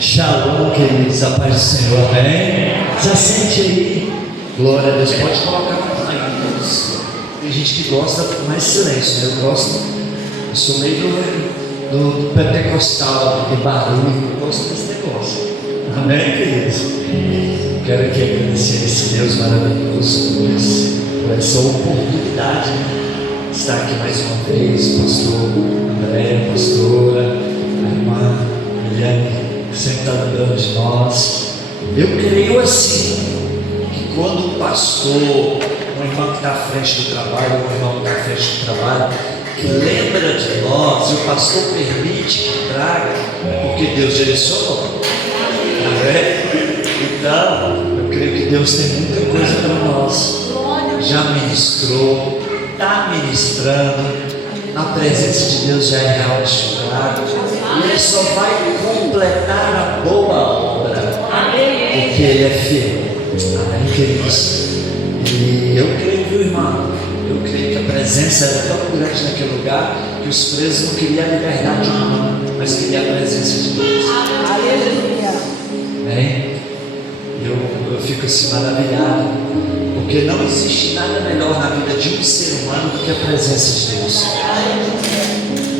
Shalom, queridos, a paz do Senhor, amém? Já sente aí? Glória a Deus, pode colocar mais aí. Tem gente que gosta mais silêncio, né? Eu sou meio do pentecostal, de barulho, eu gosto desse negócio, amém, queridos? Quero aqui agradecer esse Deus maravilhoso por essa oportunidade de estar aqui mais uma vez, pastor André, pastora, a irmã Eliane, sempre está lembrando de nós. Eu creio assim, que quando o pastor, o irmão que está à frente do trabalho, o irmão que está à frente do trabalho, que lembra de nós, e o pastor permite que traga, porque Deus direcionou. Então, eu creio que Deus tem muita coisa para nós. Já ministrou, está ministrando. A presença de Deus já é real neste lugar. E Ele só vai completar a boa obra, porque Ele é fiel. Amém, queridos? E eu creio, viu, irmão? Eu creio que a presença era tão grande naquele lugar que os presos não queriam a liberdade humana, mas queriam a presença de Deus. Aleluia. Amém? Eu fico assim maravilhado, porque não existe nada melhor na vida de um ser humano do que a presença de Deus.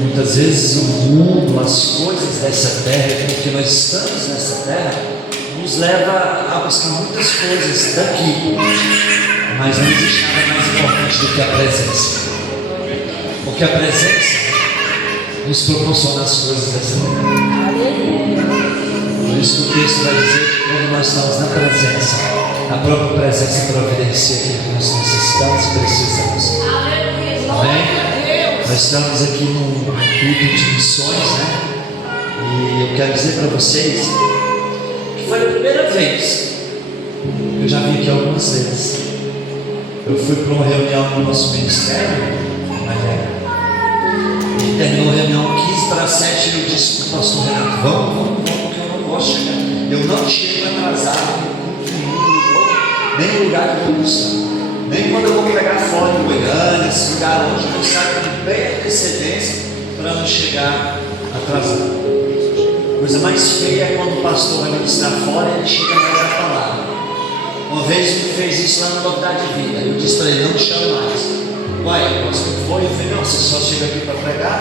Muitas vezes o mundo, as coisas dessa terra, porque nós estamos nessa terra, nos leva a buscar muitas coisas daqui, mas não existe nada mais importante do que a presença, porque a presença nos proporciona as coisas dessa terra. Por isso que o texto vai dizer que quando nós estamos na presença, a própria presença providencia aquilo que nós necessitamos e precisamos. Amém? Nós estamos aqui num culto de missões, né? E eu quero dizer para vocês que foi a primeira vez. Eu já vim aqui algumas vezes. Eu fui para uma reunião no nosso ministério, e terminou a reunião 15:07 e eu disse para o pastor Renato: vamos, porque eu não gosto de chegar. Eu não chego atrasado no culto nenhum, nem no lugar que eu vou estar. Nem quando eu vou pegar fora em Goiânia, esse lugar onde eu saio com bem antecedência para não chegar atrasado. A coisa mais feia é quando o pastor vai ministrar fora e ele chega na hora da palavra. Uma vez ele fez isso lá na Novidade de Vida. Eu disse para ele: não me chame mais. Uai, o pastor foi? Eu falei: não, você só chega aqui para pregar,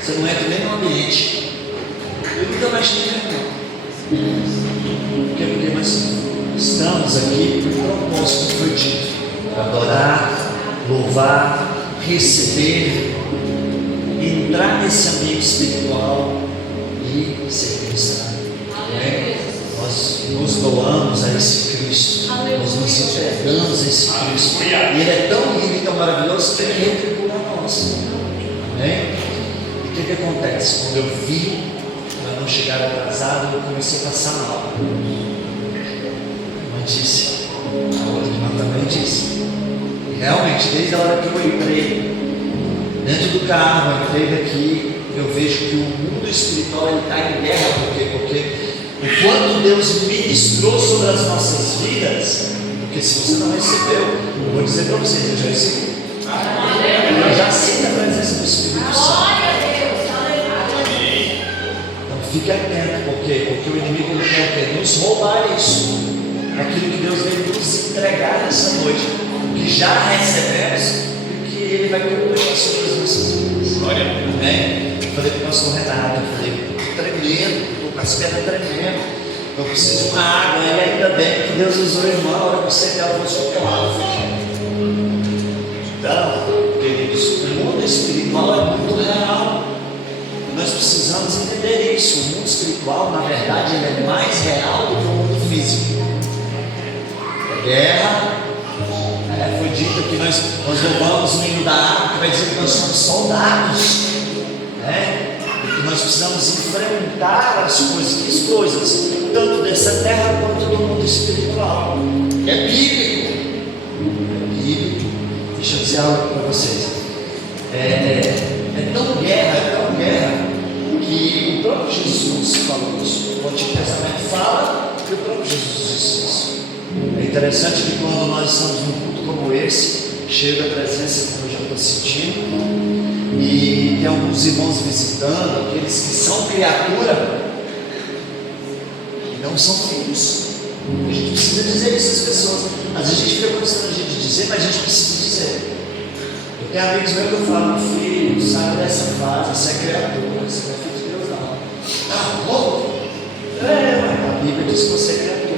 você não entra nem no ambiente. Eu nunca mais cheguei aqui. Porque nós estamos aqui por um propósito que foi dito: adorar, louvar, receber, entrar nesse ambiente espiritual e ser cristão. Nós nos doamos a esse Cristo, nós nos entregamos a esse Cristo, e Ele é tão lindo e tão maravilhoso que Ele retribui a nós. Amém? E o que acontece? Quando eu vi, para não chegar atrasado, eu comecei a passar mal. A disse, a outra irmã também disse. E realmente, desde a hora que eu entrei dentro do carro, eu entrei daqui, eu vejo que o mundo espiritual está em guerra. Porque enquanto Deus ministrou sobre as nossas vidas, porque se você não recebeu, eu vou dizer para vocês: eu já recebi. Eu já sinto a presença do Espírito Santo. Então fique atento, porque o inimigo quer nos roubar isso. Aquilo que Deus veio nos entregar nessa noite, que já recebemos e que Ele vai completar sobre as nossas vidas. Amém? Eu falei para o pastor Renato, eu falei: estou tremendo, estou com as pernas tremendo, eu preciso de uma água. E ainda bem que Deus usou a irmã, a hora que você quer, eu vou socorrer. Então, queridos, o mundo espiritual é muito real. Nós precisamos entender isso. O mundo espiritual, na verdade, ele é mais real do que o mundo físico. Guerra, foi dito que nós louvamos o hino da arma, que vai dizer que nós somos soldados, e que nós precisamos enfrentar as coisas, tanto dessa terra quanto do mundo espiritual. É bíblico. Deixa eu dizer algo para vocês. É tão guerra, que o próprio Jesus falou isso. O Antigo Testamento fala que o próprio Jesus disse isso. É interessante que quando nós estamos num culto como esse, cheio da presença, como eu já estou sentindo, e tem alguns irmãos visitando, aqueles que são criatura, Não são filhos. A gente precisa dizer isso às pessoas. Às vezes a gente fica constrangido de dizer, mas a gente precisa dizer. Eu tenho amigos meus que eu falo: filho, sai dessa fase, você é criatura, você não é filho de Deus não. Tá louco? Mas a Bíblia diz que você é criatura.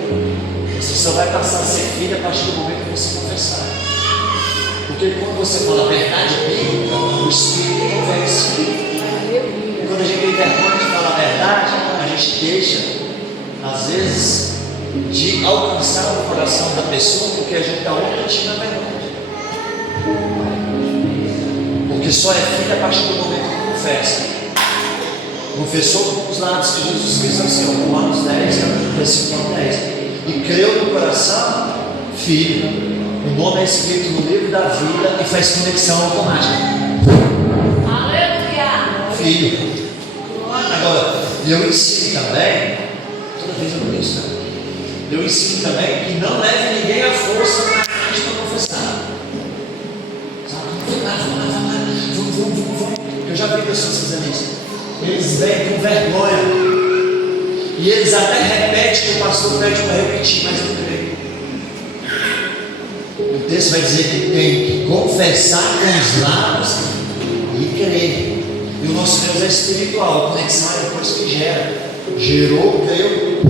Você só vai passar a ser filho a partir do momento que você confessar. Porque quando você fala a verdade bíblica, o Espírito convence. E quando a gente tem vergonha de falar a verdade, a gente deixa, às vezes, de alcançar o coração da pessoa, porque a gente está omitindo a verdade. Porque só é filho a partir do momento que confessa. Confessou com os lábios que Jesus Cristo é o Senhor, Romanos 10, versículo 10. E creu no coração, filho. O nome é escrito no livro da vida e faz conexão automática. Aleluia! Filho. Agora, eu ensino também, toda vez eu digo isso, né? Eu ensino também que não leve ninguém à força na frente para confessar. Vamos. Eu já vi pessoas fazendo isso. Eles vêm com vergonha. E eles até repetem que o pastor pede para repetir, mas não creio. O texto vai dizer que tem que confessar com os lábios e crer. E o nosso Deus é espiritual. A conexão é depois que gera. Gerou, veio,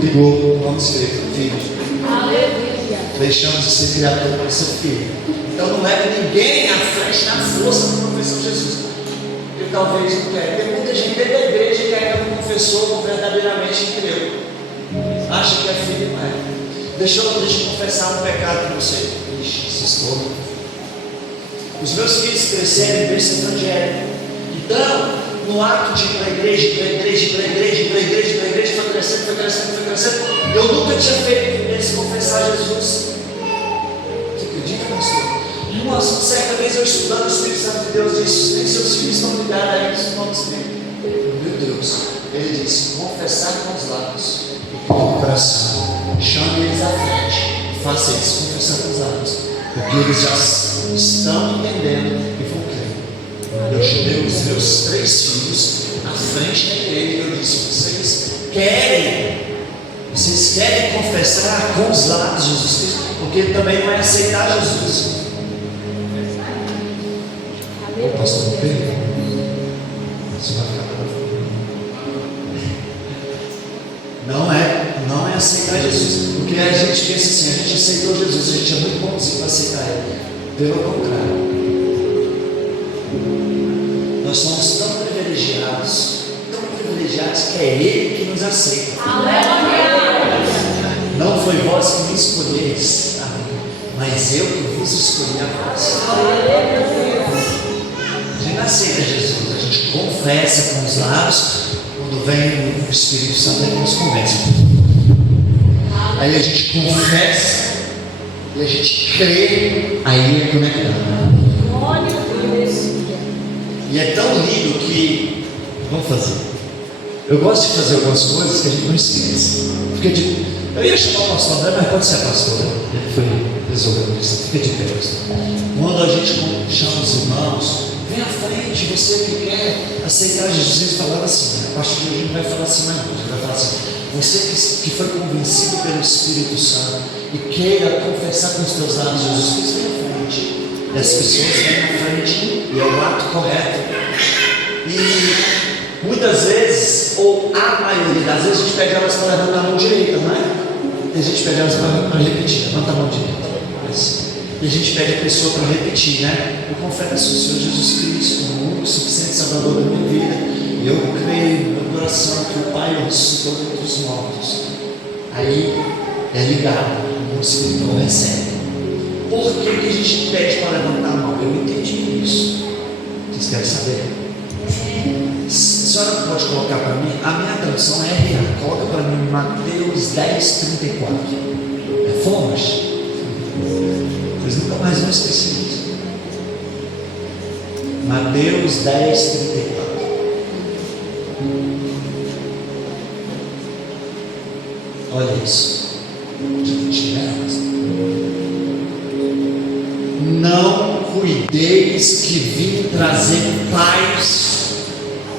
ligou. Vamos ser filhos. Aleluia. Deixamos de ser criatura para ser filho. Então não leve ninguém à frente na força da profissão de Jesus. Porque talvez não quer. Tem muita gente dentro da igreja que ainda não confessou verdadeiramente creu. Acha que é filho, não é? Deixa eu confessar um pecado para você. Ixi, se estou. Os meus filhos cresceram em berço evangélico. Então, no ato de ir para a igreja, foi crescendo, eu nunca tinha feito eles confessar Jesus. Você acredita, pastor? Uma certa vez eu estudando, o Espírito Santo de Deus disse: nem seus filhos estão ligados a eles, não Espírito. Meu Deus, ele disse: confessar com os lábios e com o coração. Chame eles à frente, faça eles confessar com os lábios, porque eles já estão entendendo e vão crer. Eu chamei os meus 3 filhos à frente da igreja e eu disse: vocês querem confessar com os lábios Jesus Cristo, porque ele também vai aceitar Jesus. O pastor Pedro, você vai ficar não é aceitar Jesus, porque a gente pensa assim: a gente aceitou Jesus, a gente é muito bonzinho para aceitar ele. Pelo contrário, nós somos tão privilegiados que é ele que nos aceita. Não foi vós que me escolheis, mas eu que vos escolhi a vós. A gente aceita Jesus, a gente confessa com os lábios. Quando vem o Espírito Santo, ele nos convence. Aí a gente confessa e a gente crê, aí é conectado. E é tão lindo que vamos fazer. Eu gosto de fazer algumas coisas que a gente não esquece. Eu ia chamar o pastor André, mas pode ser a pastora. Ele foi resolvendo isso. Fica de pé, pastor. Quando a gente chama os irmãos, vem à frente, você que quer aceitar Jesus. Eles falaram assim: a partir de hoje a gente vai falar assim mais muito. Vai falar assim: você que foi convencido pelo Espírito Santo e queira confessar com os teus lábios Jesus Cristo, vem à frente. E as pessoas vêm à frente, e é o ato correto. E muitas vezes, ou a maioria das vezes, a gente pede elas para levantar a mão direita, não é? E a gente pede elas para repetir: levanta a mão direita. E a gente pede a pessoa para repetir, né? Eu confesso o Senhor Jesus Cristo, o único suficiente Salvador da minha vida. E eu creio no meu coração que o Pai ressuscitou dentre os mortos. Aí é ligado, o Espírito recebe. Por que a gente pede para levantar a mão? Eu entendi isso. Vocês querem saber? A senhora pode colocar para mim? A minha tradução é RA. Coloca para mim Mateus 10:34. É fomos? Pois nunca mais vão esquecer isso. Mateus 10:34. Olha isso. Não cuideis que vim trazer paz.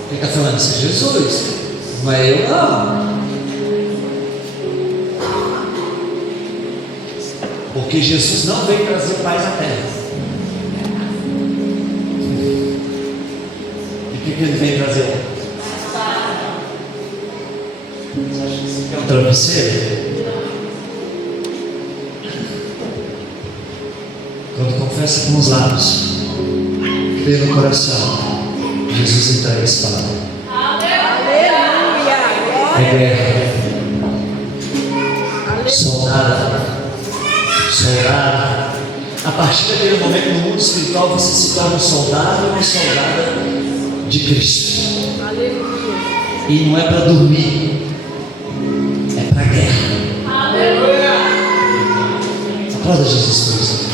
Quem está falando isso é Jesus, não é eu não. Porque Jesus não veio trazer paz à terra. E o que ele veio trazer? Você acha que isso aqui é um travesseiro? Quando confessa com os lábios, crê no coração, Jesus entrega a espada. Aleluia! É guerra. Soldado. A partir daquele momento no mundo espiritual você se torna um soldado ou uma soldada de Cristo. Aleluia! E não é para dormir, é para guerra. Aleluia! Aplauda Jesus por isso.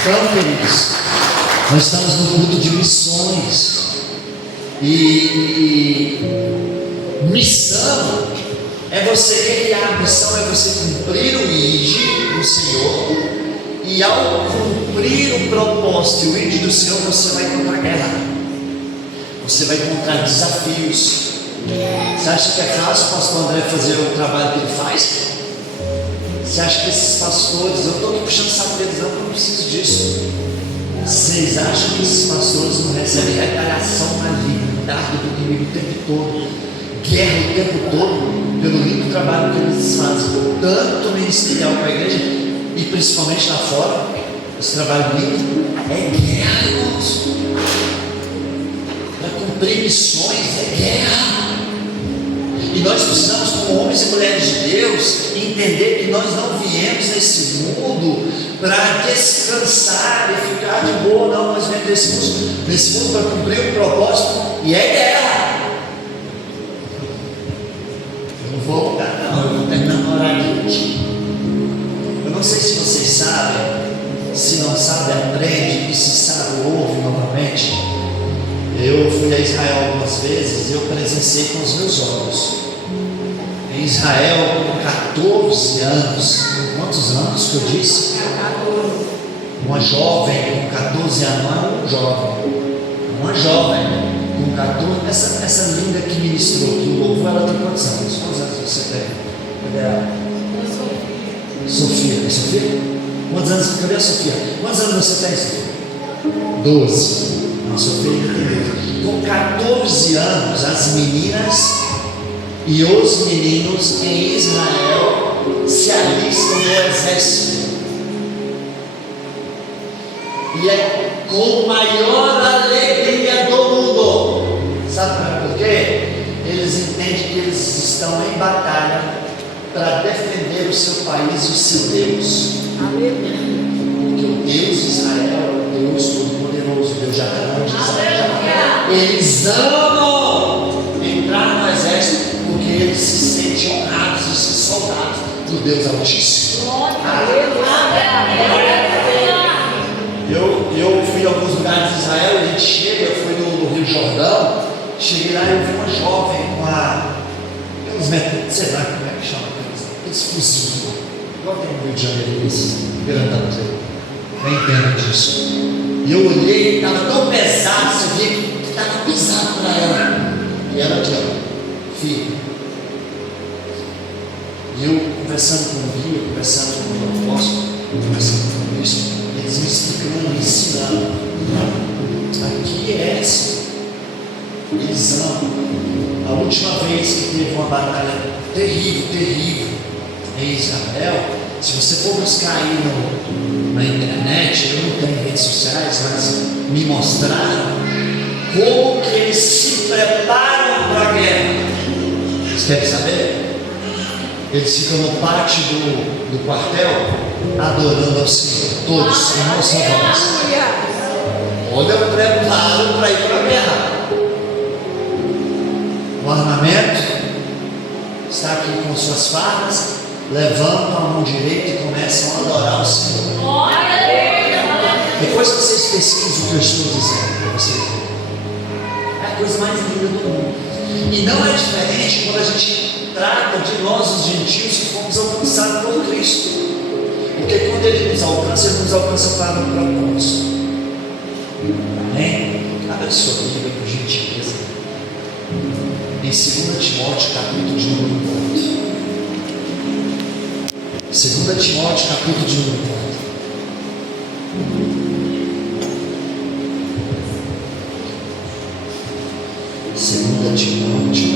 Então, queridos, nós estamos no culto de missões. E missão é você guerrear, a missão é você cumprir o ID do Senhor. E ao cumprir o propósito e o ID do Senhor, você vai encontrar guerra, você vai encontrar desafios. Você acha que é fácil o pastor André fazer o trabalho que ele faz? Você acha que esses pastores, eu estou aqui puxando saco deles, não, eu não preciso disso. Vocês acham que esses pastores não recebem retaliação maligna, dardo do inimigo o tempo todo, guerra o tempo todo, pelo lindo trabalho que eles fazem, tanto ministerial para a igreja e principalmente lá fora? Esse trabalho lindo é guerra, irmãos. Para cumprir missões é guerra. E nós precisamos, como homens e mulheres de Deus, entender que nós não viemos nesse mundo para descansar e ficar de boa, não. Nós viemos nesse mundo para cumprir um propósito, e é guerra. Eu não vou lugar, não, eu vou terminar no horário aqui. Eu não sei se vocês sabem, se não sabe, aprende, e se sabe, ouve novamente. Eu fui a Israel algumas vezes e eu presenciei com os meus olhos. Em Israel, com 14 anos, quantos anos que eu disse? 14. Uma jovem com 14 anos, não é um jovem, uma jovem com 14, essa linda que ministrou aqui, o louvor, ela tem quantos anos? Quantos anos você tem? Cadê ela? Sofia. É Sofia? Quantos anos? Cadê a Sofia? Quantos anos você tem, Sofia? 12. Não, Sofia ainda tem 12. Com 14 anos, as meninas e os meninos em Israel se alistam no exército. E é com maior alegria do mundo. Sabe por quê? Eles entendem que eles estão em batalha para defender o seu país e o seu Deus. Porque o Deus de Israel é o Deus Todo-Poderoso, Deus Jacarão de Israel. Eles amam entrar no exército porque eles se sentem honrados de ser soldados do Deus Altíssimo. Eu fui em alguns lugares de Israel, a gente chega, eu fui no Rio Jordão, cheguei lá e eu vi uma jovem com aqueles metros, sei lá como é que chama, aqueles fuzis, igual tem no Rio de Janeiro, esse grandão, nem entendo disso. E eu olhei, estava tão pesado, você via que estava pesado para ela. E ela aqui, ó, filho. E eu conversando com o guia, conversando com o apóstolo, conversando com o bispo, eles me explicando, me ensinando. Aqui é assim. Eles amam. A última vez que teve uma batalha terrível em Israel, se você for buscar aí na internet, eu não tenho redes sociais, mas me mostraram como que eles se preparam para a guerra. Vocês querem saber? Eles ficam no pátio do quartel adorando ao Senhor, todos, em uma só voz. Olha o preparo para ir para a guerra. O armamento está aqui com suas fardas, levantam a mão direita e começam a adorar o Senhor. Depois que vocês pesquisam o que eu estou dizendo para vocês verem, é a coisa mais linda do mundo. E não é diferente quando a gente trata de nós, os gentios, que fomos alcançados por Cristo. Porque quando Ele nos alcança para um propósito. Amém? Abra sua Bíblia por gentileza. Em 2 Timóteo, capítulo de número 4. 2 Timóteo, capítulo de número 4. 2 Timóteo,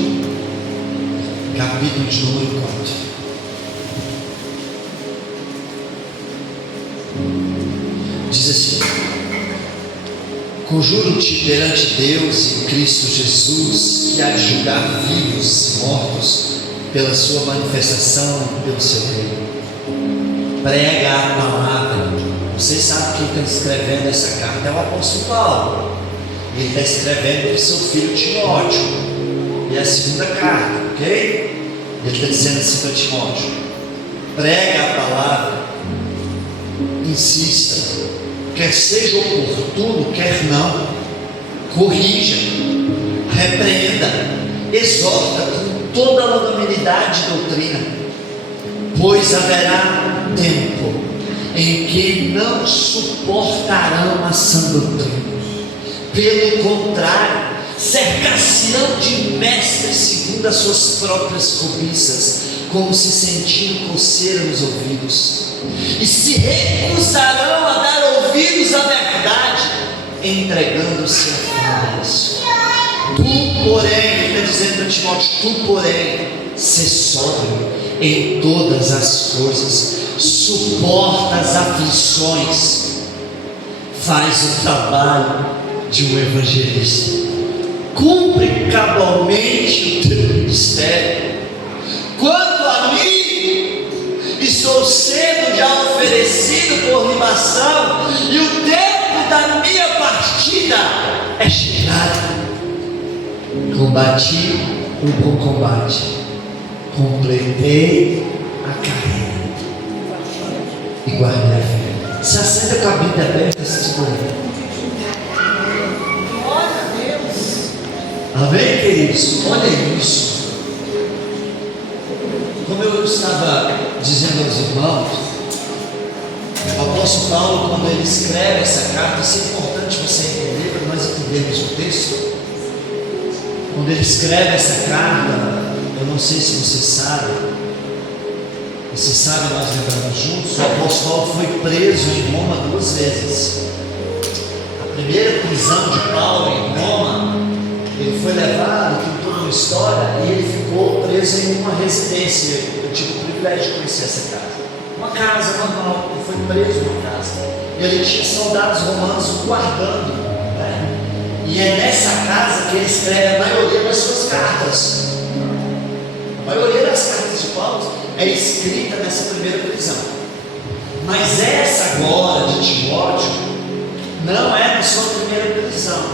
capítulo de número 4. Diz assim: conjuro-te perante Deus e Cristo Jesus, que há de julgar vivos e mortos pela sua manifestação e pelo seu reino. Prega a palavra. Vocês sabem que quem está escrevendo essa carta é o apóstolo Paulo. Ele está escrevendo para o seu filho Timóteo. E é a segunda carta, ok? Ele está dizendo assim para Timóteo: prega a palavra, insista, quer seja oportuno, quer não, corrija, repreenda, exorta com toda a longanimidade e doutrina, pois haverá tempo em que não suportarão a sã doutrina. Pelo contrário, cercar-se-ão de mestres segundo as suas próprias cobiças, como se sentindo coceira nos ouvidos, e se recusarão a dar ouvidos à verdade, entregando-se a falas. Tu, porém, ele está dizendo para Timóteo, tu, porém, se sóbrio em todas as coisas, suporta as aflições, faz o trabalho de um evangelista, cumpre cabalmente o teu ministério. Quanto a mim, estou sendo já oferecido por libação, e o tempo da minha partida é chegado. Combati o bom combate, completei a carreira e guardei a fé. Se assenta com a Bíblia aberta, se escolhe. Amém, queridos? Olha isso. Como eu estava dizendo aos irmãos, o apóstolo Paulo, quando ele escreve essa carta, isso é importante você entender, para nós entendermos o texto. Quando ele escreve essa carta, eu não sei se você sabe, nós lembramos juntos, o apóstolo Paulo foi preso em Roma 2 vezes. A primeira prisão de Paulo em Roma, ele foi levado, tem toda uma história, e ele ficou preso em uma residência. Eu tive o privilégio de conhecer essa casa. Uma casa normal, ele foi preso numa casa. E ali tinha soldados romanos guardando, né? E é nessa casa que ele escreve a maioria das suas cartas. A maioria das cartas de Paulo é escrita nessa primeira prisão. Mas essa agora de Timóteo não é na sua primeira prisão,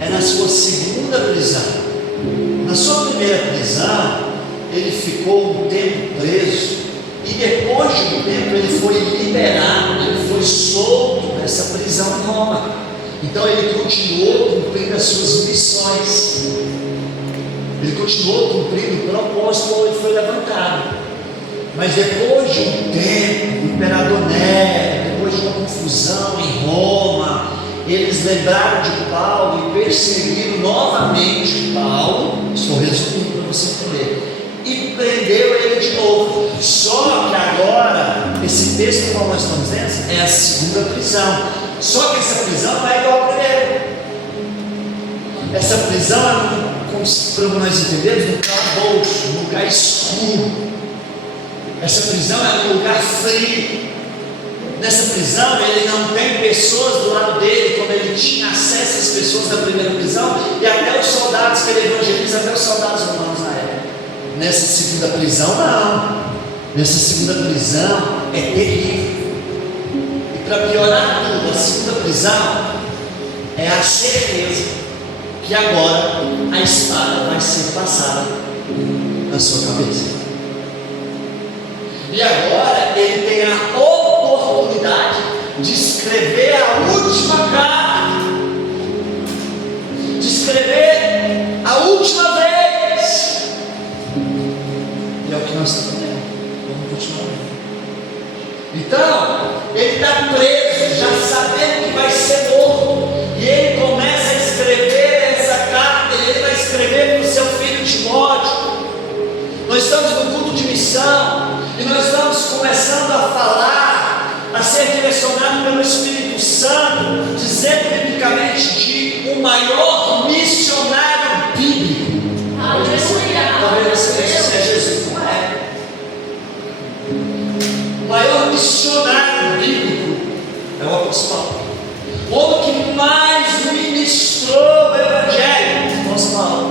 é na sua segunda prisão. Na sua primeira prisão, ele ficou um tempo preso, e depois de um tempo ele foi liberado, ele foi solto dessa prisão em Roma. Então ele continuou cumprindo as suas missões, ele continuou cumprindo o propósito onde ele foi levantado. Mas depois de um tempo, o imperador Nero, depois de uma confusão em Roma, eles lembraram de Paulo e perseguiram novamente Paulo. Estou resumindo para você entender, e prendeu ele de novo. Só que agora, esse texto que nós estamos vendo é a segunda prisão. Só que essa prisão não é igual à primeira. Essa prisão é, como nós entendemos, num calabouço, num lugar escuro. Essa prisão é num lugar frio. Nessa prisão ele não tem pessoas do lado dele, como ele tinha acesso às pessoas da primeira prisão, e até os soldados que ele evangeliza, até os soldados romanos na época. Nessa segunda prisão não. Nessa segunda prisão é terrível. E para piorar tudo, a segunda prisão é a certeza que agora a espada vai ser passada na sua cabeça. E agora ele tem a oportunidade de escrever a última carta, de escrever a última vez. E é o que nós estamos vendo. Vamos continuar vendo. Então, ele está preso, já sabendo que vai ser morto, e ele começa a escrever essa carta, e ele vai escrever para o seu filho Timóteo. Nós estamos no culto de missão, E nós estamos começando a falar, a ser direcionado pelo Espírito Santo, dizendo biblicamente de um maior missionário bíblico. Talvez você pense que é Jesus, não é? O maior missionário bíblico é o apóstolo Paulo. O homem que mais ministrou o Evangelho, o apóstolo Paulo.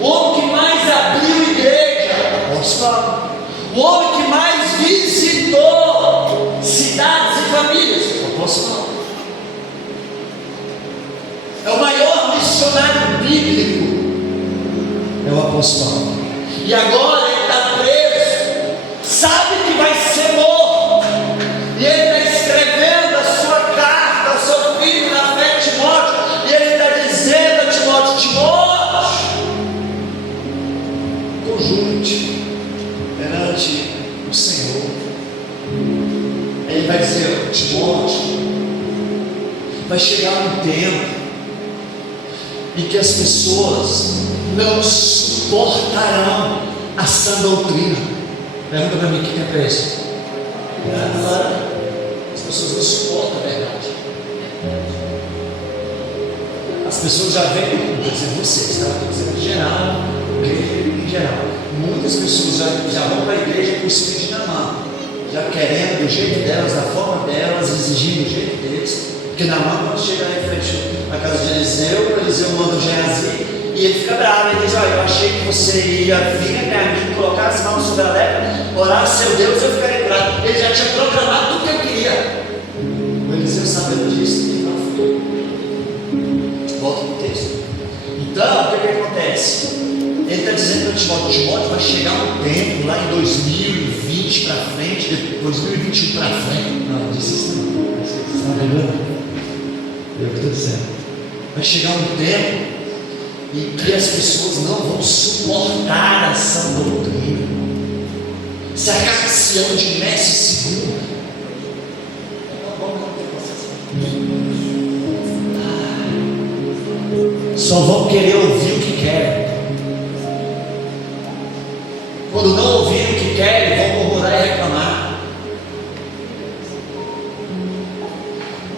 O homem que mais abriu igreja, o apóstolo Paulo. O homem que mais visitou cidades e famílias, o apóstolo Paulo. É o maior missionário bíblico, é o apóstolo Paulo. E agora ele está preso, sabe que vai ser morto, e ele está escrevendo a sua carta ao seu filho na fé, Timóteo, e ele está dizendo a Timóteo: Timóteo, conjunte perante o Senhor. Ele vai dizer: Timóteo, vai chegar um tempo em que as pessoas não suportarão a sã doutrina. Pergunta para mim: o que é para isso? As pessoas não suportam a verdade. As pessoas já veem, vou dizer vocês, tá? Estou dizendo em geral, igreja em geral. Muitas pessoas já vão para a igreja com o espírito na mão, já querendo do jeito delas, da forma delas, exigindo do jeito deles. Porque na mão, quando chega lá em frente à casa de Eliseu manda o Geazi, e ele fica bravo. Ele diz: olha, eu achei que você ia vir me colocar as mãos sobre a lepra, orar a seu Deus e eu ficaria curado. Ele já tinha programado tudo que eu queria. O Eliseu, sabendo disso, ele não foi. Volta no texto. Então, o que acontece? Ele está dizendo para Timóteo: vai chegar um tempo lá em 2020 para frente, 2021 para frente. Não, disse isso não. Você está pegando? É o que eu estou dizendo. Vai chegar um tempo em que as pessoas não vão suportar a sã doutrina. Se a Cassião de Mestre segundo, só vão querer ouvir o que querem. Quando não ouvirem o que querem, vão murmurar e reclamar.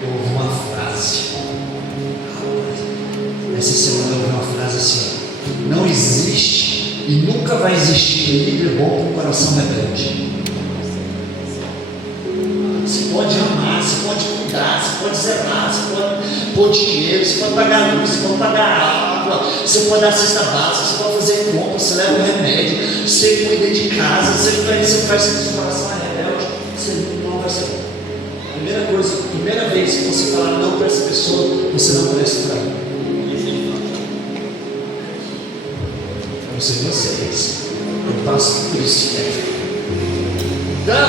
Eu ouvi uma frase, essa semana eu ouvi uma frase assim: não existe e nunca vai existir líder bom com um coração rebelde. Você pode amar, você pode cuidar, você pode zelar, você pode pôr dinheiro, você pode pagar luz, você pode pagar água, você pode dar cesta básica, você pode fazer compra, você leva o remédio, você cuida de casa, você faz seu coração rebelde, você não vai ser bom. Primeira vez que você falar não para essa pessoa, você não presta para ela. Eu não sei vocês, eu passo por isso. Então,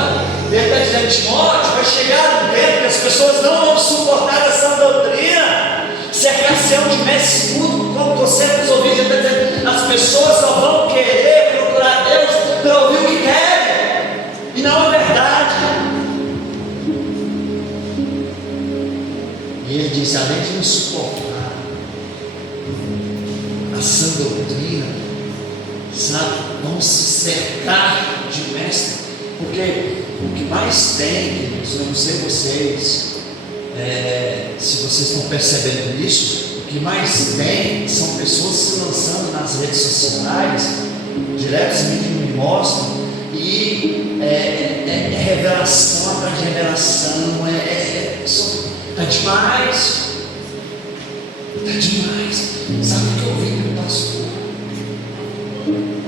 ele está dizendo: Timóteo, vai chegar um tempo que as pessoas não vão suportar essa doutrina. Se a Cassião de Mestre segundo, como você nos ouviu, ele está dizendo: as pessoas só vão querer procurar Deus para ouvir o que querem, e não a verdade. E ele disse: além de não suportar a sã doutrina, sabe, vão se cercar de mestre. Porque o que mais tem, eu não sei vocês, se vocês estão percebendo isso, o que mais tem são pessoas se lançando nas redes sociais, direto os meninos me mostram, e é revelação atrás de revelação, está demais, está demais. Sabe o que eu vi com o pastor?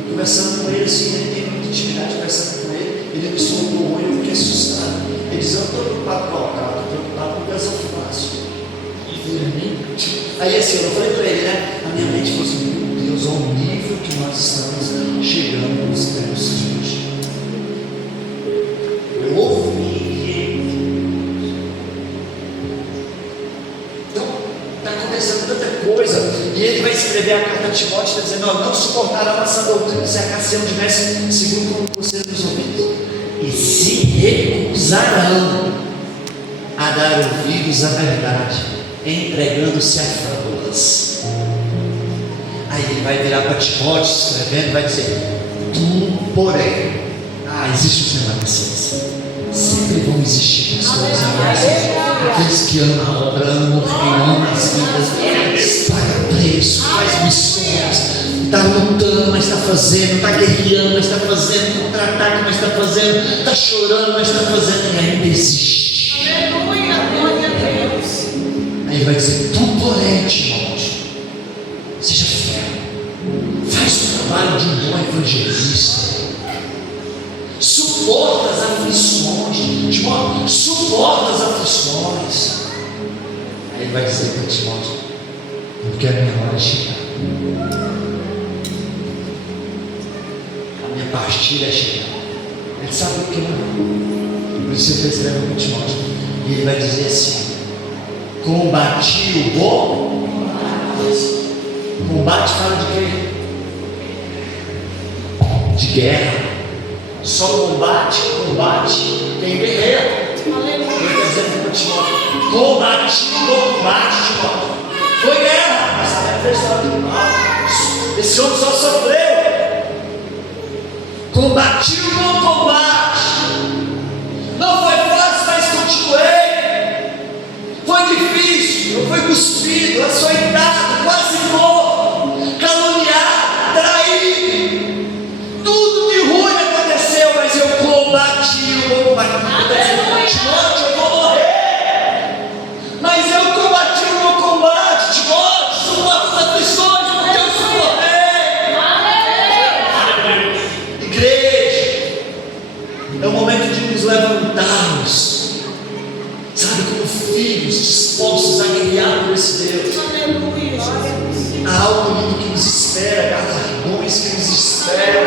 Conversando com ele assim, ele tem muita intimidade, conversando com ele. Ele me soltou, eu fiquei assustado. Ele diz: eu não estou preocupado com o altar, estou preocupado com o que eu faço. Aí assim, eu falei para ele, né? A minha mente falou assim: meu Deus, ao nível que nós estamos chegando nos tempos de hoje. Eu ouvi. Então, está acontecendo tanta coisa. E ele vai escrever a carta a Timóteo, está dizendo: não suportará essa doutrina, se a Cassião de Mestre segundo como você nos ouviu, e se recusarão a dar ouvidos à verdade, entregando-se a fábulas. Aí ele vai virar para Timóteo escrevendo, vai dizer: tu, porém, existe os remanescentes. Sempre vão existir pessoas aqueles que amam a obra, amam o reino, amam as vidas, paga preço, faz missões, está lutando, mas está fazendo, está guerreando, mas está fazendo, contra-ataque, mas está fazendo, está chorando, mas está fazendo, e ainda existe. Aleluia, glória a Deus. Aí ele vai dizer: tu, porém, Timóteo, seja fiel, faz o trabalho de um bom evangelista, suporta as aflições, Timóteo, suporta as aflições. Aí ele vai dizer para Timóteo: porque a minha hora é chegar, a minha partida é chegar. Ele sabe o que não. Por isso ele escreve para Timóteo, e ele vai dizer assim: combati o bom combate. Fala de quê? De guerra. Só combate tem guerreiro. Ele está dizendo para Timóteo: combati o bom combate, Timóteo. Foi guerra, mas sabe a história do mal. Esse homem só sofreu. Combati o bom combate. Não foi fácil, mas continuei. Foi difícil, eu fui cuspido, açoitado, quase morto, caluniado, traído. Tudo de ruim aconteceu, mas eu combati o bom combate. Timóteo, eu vou morrer, mas eu combati o bom combate. Timóteo, suporta as aflições, porque eu suportei. Igreja, é o momento de nos levantarmos, sabe, como filhos dispostos a guerrear por esse Deus. Aleluia, Há algo lindo que nos espera, galardões que nos esperam,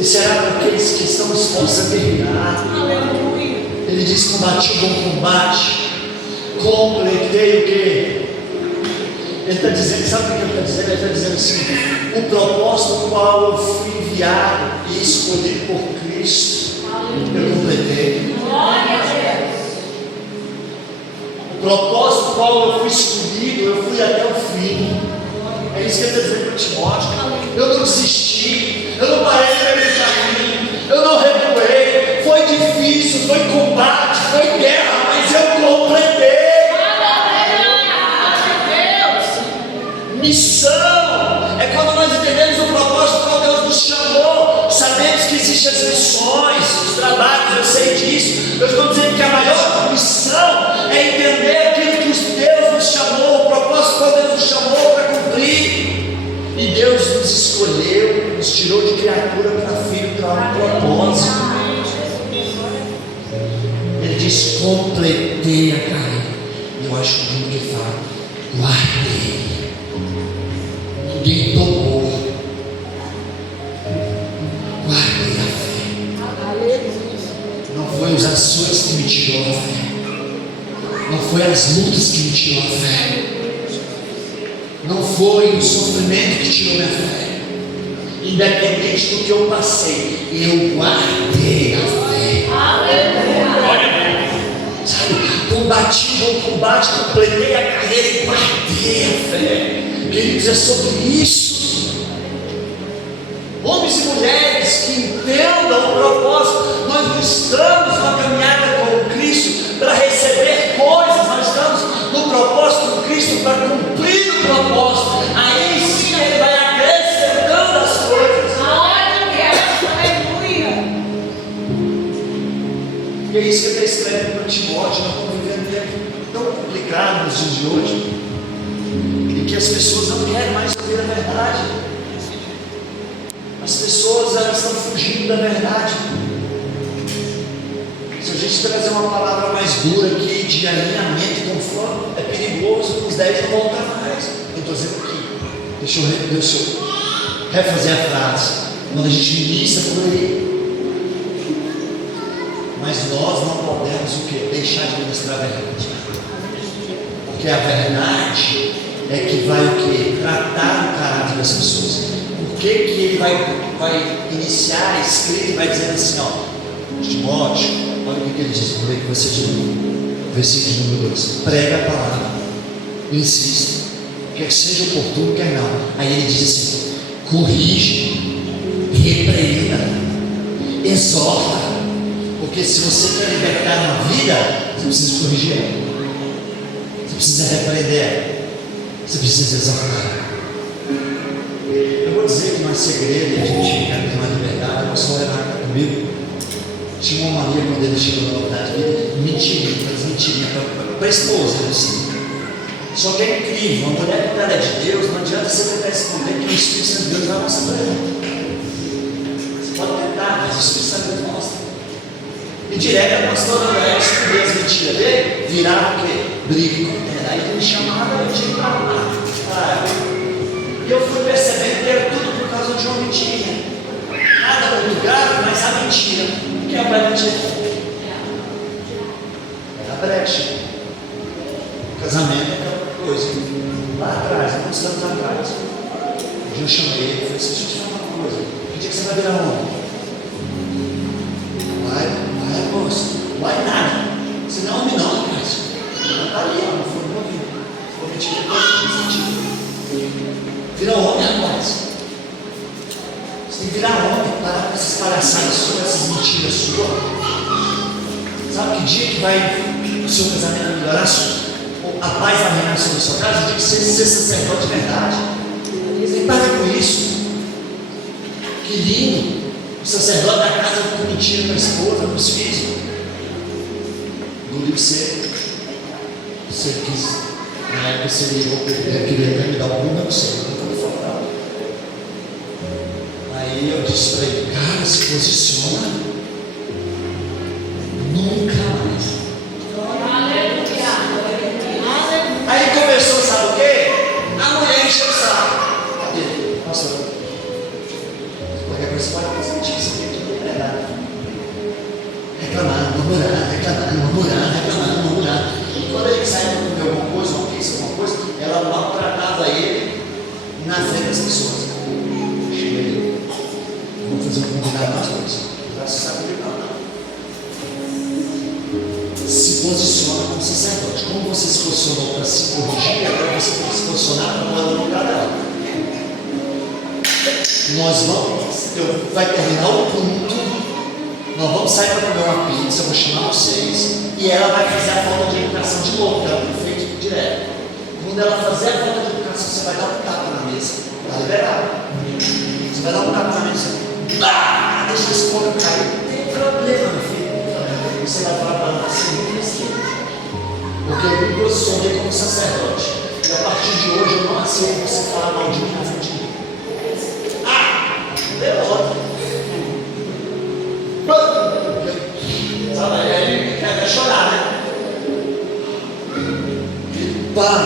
e será para aqueles que estão dispostos a guerrear. aleluia. Ele diz: combati o bom combate, completei o que? Ele está dizendo, sabe o que ele está dizendo? Ele está dizendo assim: o propósito ao qual eu fui enviado e escolhido por Cristo, eu completei. Glória a Deus. O propósito ao qual eu fui escolhido, eu fui até o fim. É isso que ele está dizendo para Timóteo. Eu não desisti, eu não parei no meio do caminho, eu não recuei. Foi difícil, foi combate, foi guerra, mas eu completei. Missão é quando nós entendemos o propósito para qual Deus nos chamou. Sabemos que existem as missões, os trabalhos, eu sei disso. Eu estou dizendo que a maior missão é entender aquilo que Deus nos chamou, o propósito para qual Deus nos chamou para cumprir. E Deus nos escolheu, nos tirou de criatura para filho, para um propósito. Ele diz: completei a carreira. Eu acho lindo que ele fala: guardei. Ninguém tomou. Guardei a fé. Não foi os açoites que me tirou a fé. Não foi as lutas que me tirou a fé. Não foi o sofrimento que tirou minha fé. Independente do que eu passei, eu guardei a fé. Sabe, combati o bom combate, completei a carreira e guardei a fé. Queridos, é sobre isso. Homens e mulheres que entendam o propósito. Nós não estamos numa caminhada com Cristo para receber coisas, nós estamos no propósito do Cristo para cumprir o propósito. Aí sim Ele vai acrescentando as coisas. Aleluia. E é isso que ele está escrevendo para Timóteo. Nós estamos vivendo um tempo tão complicado nos dias de hoje, e que as pessoas não querem mais saber a verdade. As pessoas, elas estão fugindo da verdade. Se a gente trazer uma palavra mais dura aqui, de alinhamento e conforto, é perigoso, os 10 não voltar mais. Eu estou dizendo aqui, deixa eu refazer a frase. Quando a gente inicia por aí, mas nós não podemos o quê? Deixar de ministrar a verdade. Porque a verdade é que vai o quê? Tratar o caráter das pessoas. Por que ele vai iniciar a escrita e vai dizendo assim, ó: Timóteo, olha o que ele diz, vou ler com você de novo. Versículo número 2: prega a palavra, insista, quer seja oportuno, quer não. Aí ele diz assim: corrige, repreenda, exorta, porque se você quer libertar na vida, você precisa corrigir ela, você precisa repreender ela, você precisa exortar. Eu vou dizer que nós segredo e a gente quer ter uma liberdade. O pastor Renato comigo tinha uma mania quando ele chegou na novidade de vida, mentirinha, faz mentirinha para a esposa, assim. Só que é incrível, uma mulher quando ela é de Deus, não adianta você tentar esconder que o Espírito Santo de Deus vai mostrar para ela. Você pode tentar, mas o Espírito Santo de Deus mostra. E direto a pastora Noé descobriu as mentiras dele, virava o quê? Briga com ela. Aí ele chamava a gente para lá. E eu fui percebendo que era tudo por causa de uma mentira. Nada muito grave, mas a mentira. O que é a brecha? É a brecha. O casamento é aquela coisa. Lá atrás, muitos anos atrás, um dia eu chamei ele e falei assim: deixa eu te falar uma coisa. Que dia que você vai virar homem? Vai, moço. Vai nada. Você não é homem, não, rapaz. Não está ali, ó. Não foi meu ouvido. Foi mentira, vira homem, rapaz. Você tem que virar homem, parar com essas palhaçadas suas, essas mentiras suas. Sabe que dia que vai o seu casamento melhorar? A paz vai reinar sobre a sua casa? O dia que você ser sacerdote de verdade. Você tem que parar com isso. Que lindo. O sacerdote da casa com mentira para a esposa, para os filhos. No livro você quis. Na época você ligou para ele, queria me dar um não sei. Aí eu disse para ele: cara, se posiciona. Nunca mais. Aí começou, sabe o quê? A mulher encheu o saco. Cadê? Pastor, qualquer coisa pode fazer isso aqui, tudo é verdade. Reclamando, murmurando. E quando a gente saía para comer alguma coisa, uma pizza, alguma coisa, ela maltratava ele na frente das pessoas. Chega aí, vamos fazer um combinado nas coisas. Já se sabe que não. Se posiciona como sacerdote. Como você se posicionou para se corrigir, agora você tem que se posicionar para não no lugar dela. Nós vamos, vai terminar o culto, nós vamos sair para comer uma pizza, eu vou chamar vocês, e ela vai fazer a falta de educação de novo, que ela tem feito direto. Quando ela fazer a falta de educação, você vai dar um tapa na mesa, está liberado. Você vai dar um tapa na mesa, deixa esse povo cair, não tem problema, meu filho. Você vai falar para ela assim, porque eu me posicionei como sacerdote, e a partir de hoje eu não aceito você falar mal de mim na frente de mim. Derrota. Sabe, aí quer até chorar, né? Para,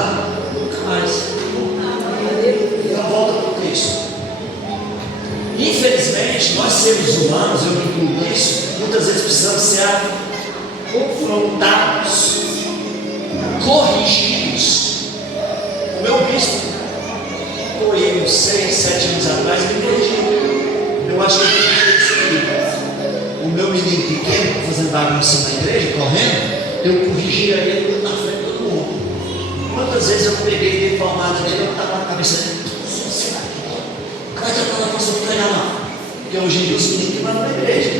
nunca mais. Dá volta para o Cristo. Infelizmente, nós seres humanos, eu me incluo nisso, muitas vezes precisamos ser confrontados, corrigidos. O meu bispo, foi uns 6, 7 anos atrás, me corrigiu. Eu acho que eu tenho isso aqui. O meu menino pequeno, fazendo bagunça na igreja, correndo, eu corrigia ele na frente de todo mundo. Quantas vezes eu peguei e dei palmada nele, eu estava na cabeça dele. Como é que eu falo para você não ganhar não? Porque hoje em dia os meninos que vão na igreja.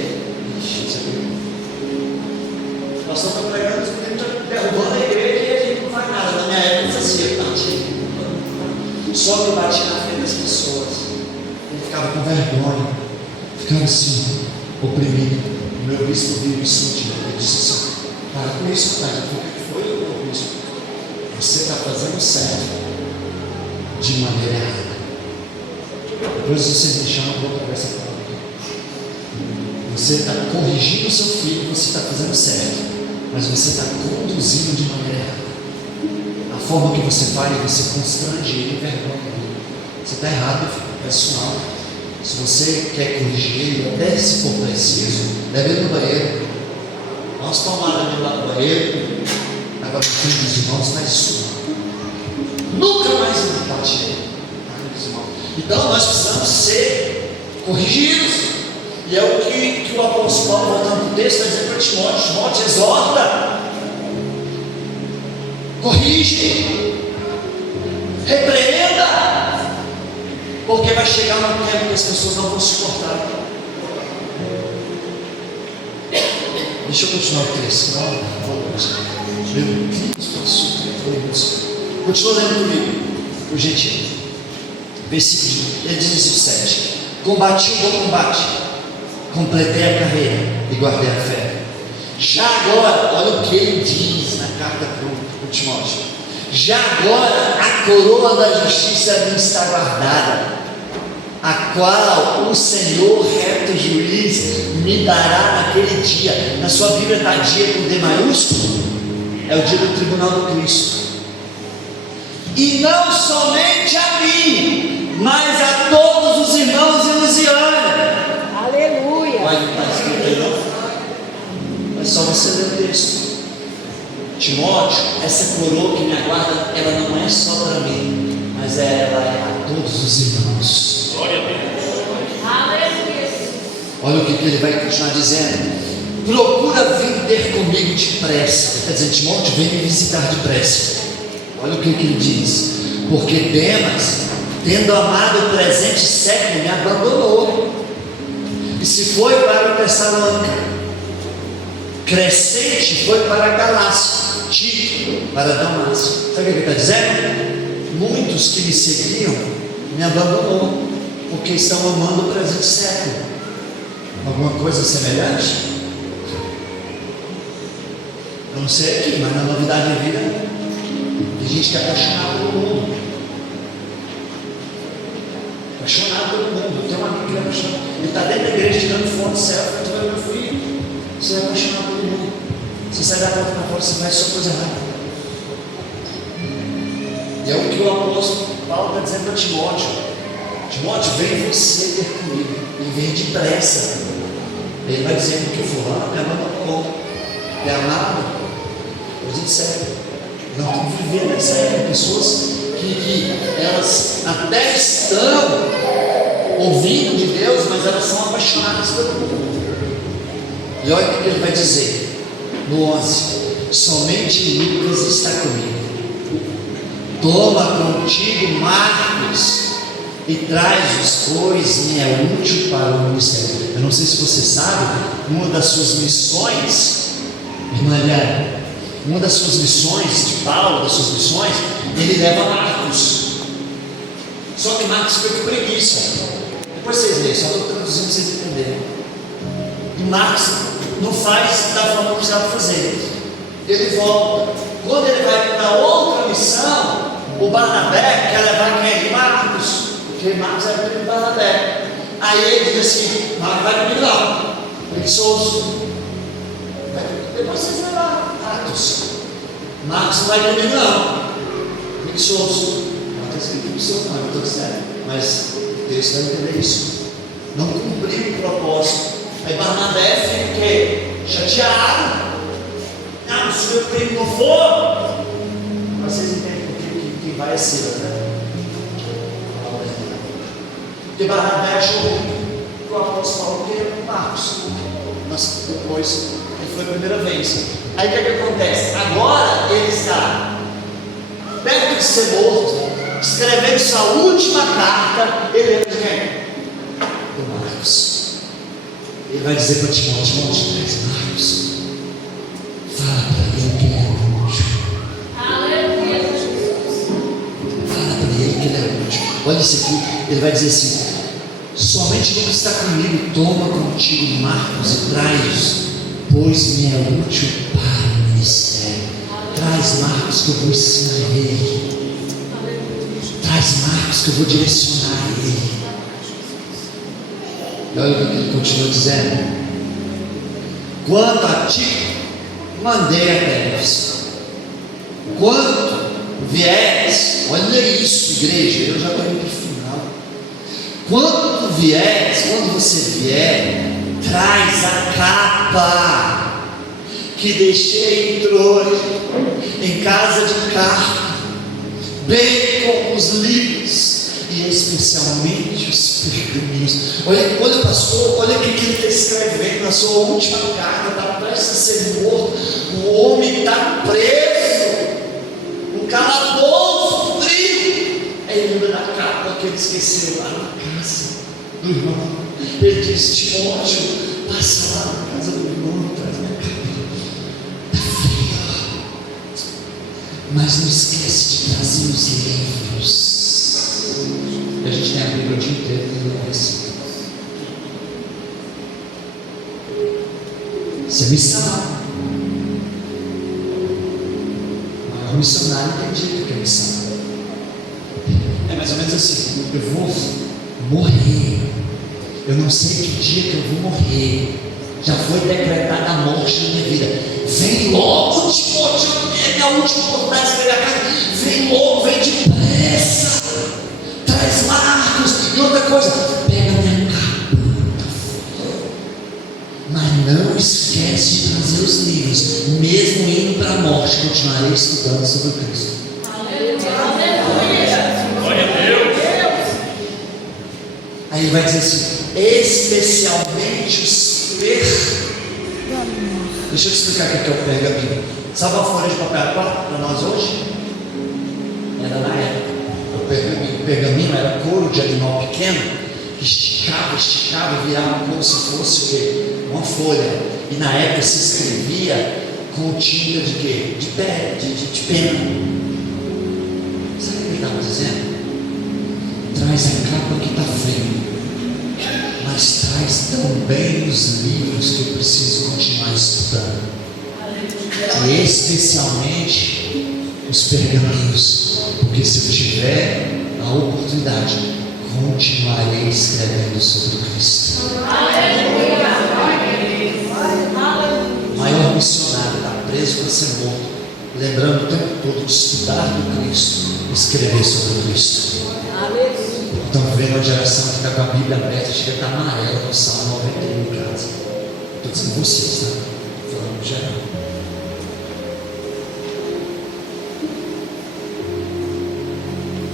O pastor está pregando, os meninos estão derrubando a igreja e a gente não faz nada. Na minha época eu fazia, batia. Só que eu batia na frente das pessoas. Ele ficava com vergonha, ficava assim, oprimido. O meu bispo viu isso um dia. Ele disse assim: para com isso, pai. O que foi, meu bispo? Você está fazendo certo de maneira errada. Depois vocês me chamam para outra conversa com ele. Você está corrigindo o seu filho, você está fazendo certo, mas você está conduzindo de maneira errada. A forma que você faz, você constrange ele e vergonha ele. Você está errado, filho, pessoal. Se você quer corrigir ele, até se for preciso, leve ele no banheiro. Dá umas palmadas lá no banheiro, agora no fim dos irmãos, mas isso nunca mais bate ele. Então nós precisamos ser corrigidos. E é o que o apóstolo Paulo, voltando para o texto, vai dizer para Timóteo: Timóteo, exorta, corrige, repreenda, porque vai chegar um tempo que as pessoas não vão suportar. Deixa eu continuar o texto. Meu Deus, pastor. Continua lendo comigo, por gentil. Versículo, ele diz o 7. Combati o bom combate, completei a carreira e guardei a fé. Já agora, olha o que ele diz na carta para o Timóteo. Já agora a coroa da justiça me está guardada, a qual o Senhor reto juiz me dará naquele dia. Na sua Bíblia está dia com D maiúsculo, é o dia do tribunal do Cristo. E não somente a mim, mas a todos os irmãos em Lusiânia. Aleluia. Vai, não está escrito aí não? É só você ler o texto. Timóteo, essa coroa que me aguarda, ela não é só para mim, mas ela é a todos os irmãos. Glória a Deus. Aleluia. Olha o que ele vai continuar dizendo. Procura vir ter comigo depressa. Ele está dizendo, Timóteo, vem me visitar depressa. Olha o que ele diz. Porque Demas, tendo amado o presente século, me abandonou e se foi para Tessalônica. Crescente foi para a Galácia, Tito para Damasco. Sabe o que ele está dizendo? Muitos que me seguiam me abandonou, porque estão amando o presente século. Alguma coisa semelhante? Eu não sei aqui, mas na novidade de vida tem gente que é apaixonada pelo mundo. Apaixonado pelo mundo. Eu tenho um amigo que é apaixonado. Ele está dentro da igreja tirando foto do céu. Tu vai, meu filho, você é apaixonado pelo mundo. Você sai da porta para fora, você faz só coisa errada. E é o que o apóstolo Paulo está dizendo para Timóteo. Timóteo, vem você ter comigo. E vem depressa. Ele vai dizer porque fulano me abandonou. É amado. Coisa de sério. Nós estamos vivendo nessa época. Pessoas que elas até estão ouvindo de Deus, mas elas são apaixonadas pelo mundo. E olha o que ele vai dizer no 11: somente Lucas está comigo. Toma contigo Marcos e traz-os, pois me é útil para o ministério. Eu não sei se você sabe, uma das suas missões, irmã Léa, uma das suas missões de Paulo, das suas missões, ele leva Marcos. Só que Marcos foi com preguiça. Depois vocês leem, só estou traduzindo para vocês entenderem. E Marcos não faz da forma que precisava fazer. Ele volta. Quando ele vai para outra missão, o Barnabé quer levar quem? Marcos. Porque Marcos era o filho do Barnabé. Aí ele diz assim: Marcos vai comigo lá, preguiçoso. Depois vocês vão lá, Atos. Marcos não vai comigo não, preguiçoso. Não está escrito preguiçoso, não, eu estou dizendo. Mas Deus vai entender isso. Não cumpriu o propósito. Aí Barnabé fica o quê? Chateado. Ah, se meu primo não for. Mas vocês entendem que vai ser, né? Porque Barnabé achou que o apóstolo falou que era Marcos. Mas depois ele foi a primeira vez. Aí o que acontece? Agora ele está perto de ser morto, escrevendo sua última carta. Ele lembra de quem? Do Marcos. Ele vai dizer para Timóteo: traz Marcos. Fala para ele que ele é útil. Aleluia. Fala para ele que ele é útil. Olha isso aqui. Ele vai dizer assim: somente Lucas está comigo. Toma contigo Marcos e traz-os, pois me é útil para o ministério. Traz Marcos que eu vou ensinar ele. Traz Marcos que eu vou direcionar ele. E olha o que ele continua dizendo: quanto a ti, mandei a Deus. Quanto vieres, olha isso, igreja, eu já estou indo para o final. Quando vieres, quando você vier, traz a capa que deixei em Troia, em casa de Carpo, bem como os livros e especialmente os pergaminhos. Olha pastor, olha o que ele está escrevendo na sua última carta. Está prestes a ser morto, o homem está preso, um calabouço frio. Aí ele lembra da capa que ele esqueceu lá na casa do irmão. Ele diz: Timóteo, passa lá na casa do irmão, traz minha capa. Mas não esquece de trazer os livros. E a gente tem a Bíblia o dia inteiro tendo isso. Isso é missão. O missionário entendido que é missão. É mais ou menos assim: eu vou morrer. Eu não sei que dia que eu vou morrer. Já foi decretada a morte na minha vida. Vem logo, Timóteo. É minha última oportunidade de escrever a carta. Vem logo, vem depressa. Traz Marcos. E outra coisa, pega minha capa. Mas não esquece de trazer os livros. Mesmo indo para a morte, continuarei estudando sobre Cristo. Aí ele vai dizer assim: especialmente os Deixa eu te explicar o que é o pergaminho. Sabe a folha de papel para nós hoje? Era na época. O pergaminho era couro de animal pequeno, que esticava, virava como se fosse o quê? Uma folha. E na época se escrevia com tinta de quê? De pele, de pena. Sabe o que ele estava dizendo? Traz a capa que está feia, mas traz também os livros que eu preciso continuar estudando, e especialmente os pergaminhos, porque se eu tiver a oportunidade, continuarei escrevendo sobre Cristo. O maior missionário está preso para ser morto, lembrando o tempo todo de estudar do Cristo e escrever sobre Cristo. Estão vendo uma geração que está com a Bíblia aberta, chega a estar amarela no Salmo 91 em casa. Estou dizendo vocês, tá? Falando geral.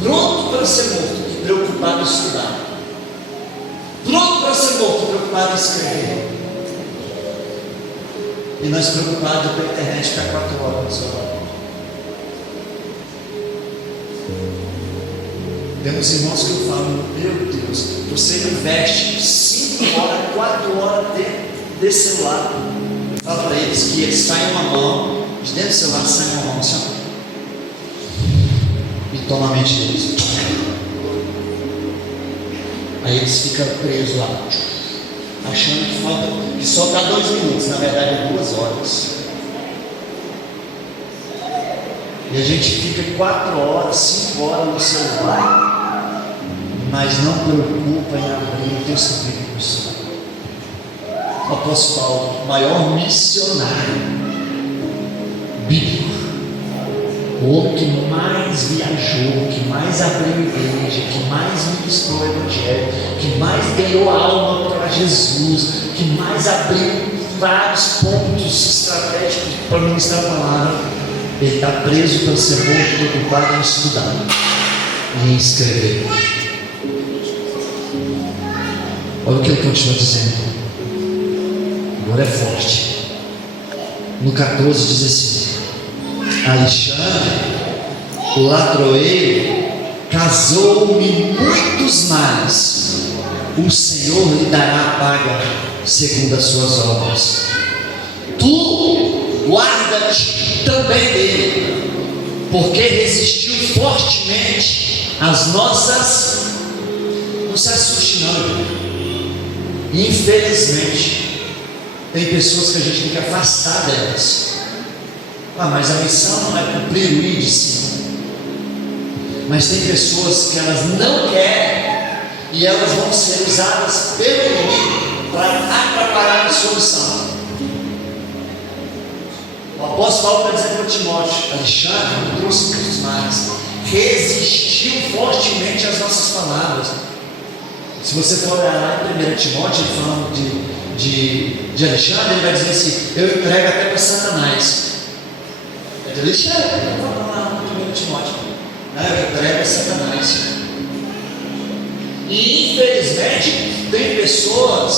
Pronto para ser morto e preocupado em estudar. Pronto para ser morto e preocupado em escrever. E nós preocupados pela internet ficar 4 horas no celular. Temos irmãos que eu falo: meu Deus, você investe 5 horas, 4 horas de celular. Eu falo para eles que eles saem uma mão, de dentro do celular sai uma mão assim, e toma a mente deles. Aí eles ficam presos lá, achando que só está 2 minutos, na verdade é 2 horas. E a gente fica 4 horas, 5 horas no celular, mas não preocupa em abrir o texto bíblico. O apóstolo Paulo, o maior missionário bíblico, o homem que mais viajou, que mais abriu igreja, que mais ministrou o evangelho, que mais ganhou alma para Jesus, que mais abriu vários pontos estratégicos para ministrar a palavra. Ele está preso para ser morto, preocupado em estudar e em escrever. Olha o que ele continua dizendo. Agora é forte. No 14 diz assim: Alexandre, o ladroeiro, casou-me muitos males. O Senhor lhe dará a paga segundo as suas obras. Tu guarda-te também dele, porque resistiu fortemente às nossas. Não se assuste não. Infelizmente tem pessoas que a gente tem que afastar delas. Mas a missão não é cumprir o índice. Mas tem pessoas que elas não querem, e elas vão ser usadas pelo inimigo para atrapalhar a sua missão. O apóstolo Paulo está dizendo para Timóteo: Alexandre trouxe muitos males, resistiu fortemente às nossas palavras. Se você for olhar lá em 1 Timóteo, ele falando de Alexandre, ele vai dizer assim: eu entrego até para Satanás. É de Alexandre, ele está falando lá em 1 Timóteo, eu entrego a Satanás. E infelizmente tem pessoas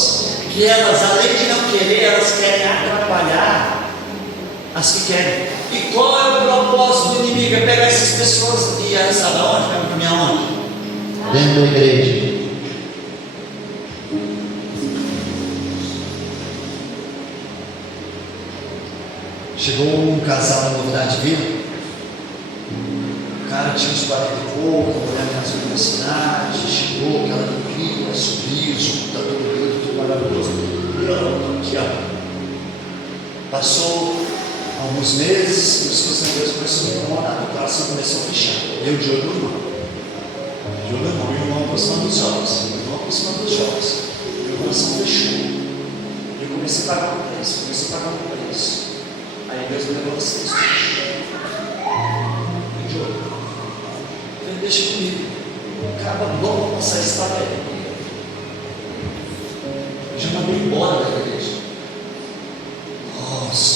que elas, além de não querer, elas querem atrapalhar as que querem. E qual é o propósito do inimigo? É pegar essas pessoas e elas sabem onde? Vai caminhar onde? Dentro da igreja. Chegou um casal na Novidade Vida, cara tinha uns 40 e pouco, a mulher casou na cidade, chegou, aquela alegria, sorriso, tá tudo lindo, tudo maravilhoso. E eu, aqui ó, passou alguns meses, e os cozinheiros começaram a me incomodar, o coração começou a fechar. Eu de olho no irmão. De olho no irmão, e o irmão aproximando dos jovens, o irmão aproximando dos jovens. Meu coração fechou. E eu comecei a pagar um preço, Aí Deus me levou a vocês. Falei, deixa comigo. Acaba bom pra passar esse papel. Já mandei embora da igreja. Nossa,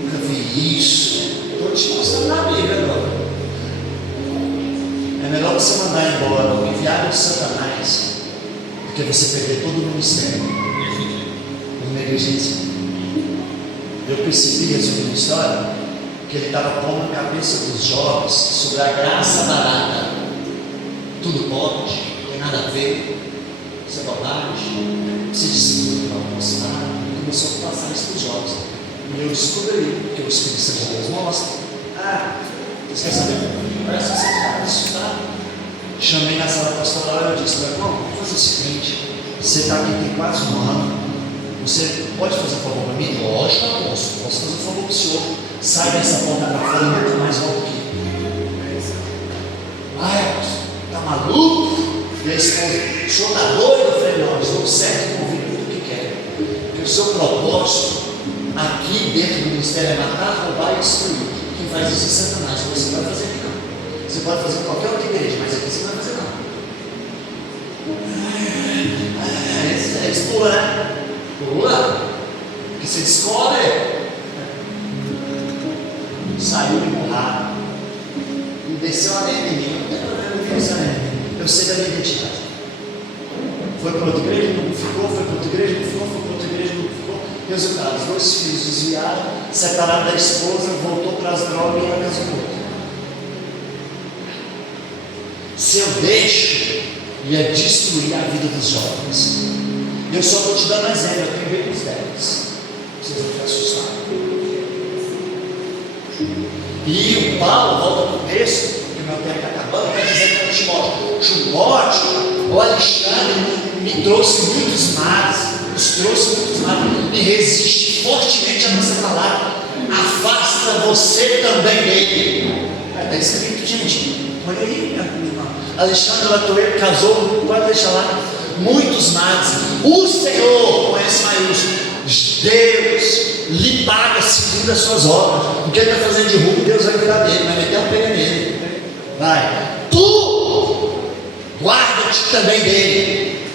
nunca vi isso. Estou te mostrando na Bíblia agora. É melhor você mandar embora o enviado de Satanás do que você perder todo o ministério numa negligência. Eu percebi, resumindo a história, que ele estava pondo na cabeça dos jovens sobre a graça barata. Tudo pode, não tem nada a ver, isso é bobagem, se discipula para almoçar. Ele começou a passar isso para os jovens. E eu descobri, porque o Espírito Santo de Deus mostra. Você quer saber? Parece que você está assustado. Chamei na sala pastoral e eu disse: meu irmão, vamos fazer o seguinte, você está aqui tem quase um ano, você pode fazer um favor para mim? Lógico, posso fazer um favor para o senhor. Sai dessa porta para fora e nunca mais volta aqui. Tá maluco? E a esposa, o senhor está doido? Eu falei: não, eu estou certo, convido tudo que quer. Porque o seu propósito aqui dentro do ministério é matar, roubar e destruir. Quem faz isso é Satanás. Você não vai fazer aqui não. Você pode fazer em qualquer outra igreja, mas aqui você não vai fazer não. Eles pulam, né? Pula, porque você descobre. Saiu empurrado e desceu a lenha em mim. Não tem problema com isso, né? Eu sei da minha identidade. Foi para outra igreja, não ficou. Foi para outra igreja, não ficou. Foi para outra igreja, não ficou. Resultado: os 2 filhos desviaram, separaram da esposa, voltou para as drogas e ela casou com outra. Se eu deixo, ia destruir a vida dos jovens. Eu só estou te dando um exemplo, eu tenho medo dos 10. Vocês vão ficar assustados. E o Paulo volta para o texto, que o meu tempo está acabando, está dizendo para Timóteo: o Alexandre me trouxe muitos males, me resiste fortemente a nossa palavra, afasta você também dele. Está escrito, gente, olha aí, minha irmã. Alexandre Latoeiro casou, pode deixar lá, muitos males. O Senhor, com S maiúsculo, Deus lhe paga segundo as suas obras. O que ele está fazendo de ruim, Deus vai cuidar dele, vai meter um pega nele. Vai. Tu guarda-te também dele.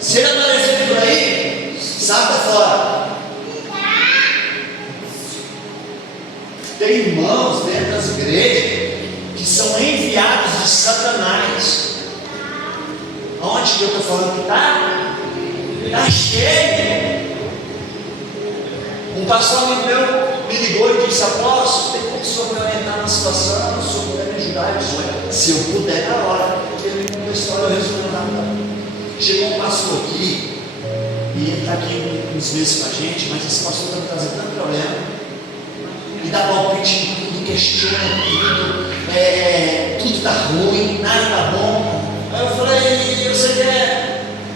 Se ele aparecer por aí, salta fora. Tem irmãos dentro das igrejas que são enviados de Satanás. Onde que eu estou falando que está? Está cheio. Um pastor amigo meu me ligou e disse: apóstolo, tem como o senhor me orientar na situação? Se o senhor puder me ajudar? Eu disse: se eu puder, na hora. Porque ele me contou a história, eu resolvi nada. Chegou um pastor aqui, e ele está aqui uns meses com a gente, mas esse pastor está me trazendo tanto problema. E dá palpite em tudo, questiona tudo, tudo está ruim, nada está bom. Aí eu falei: você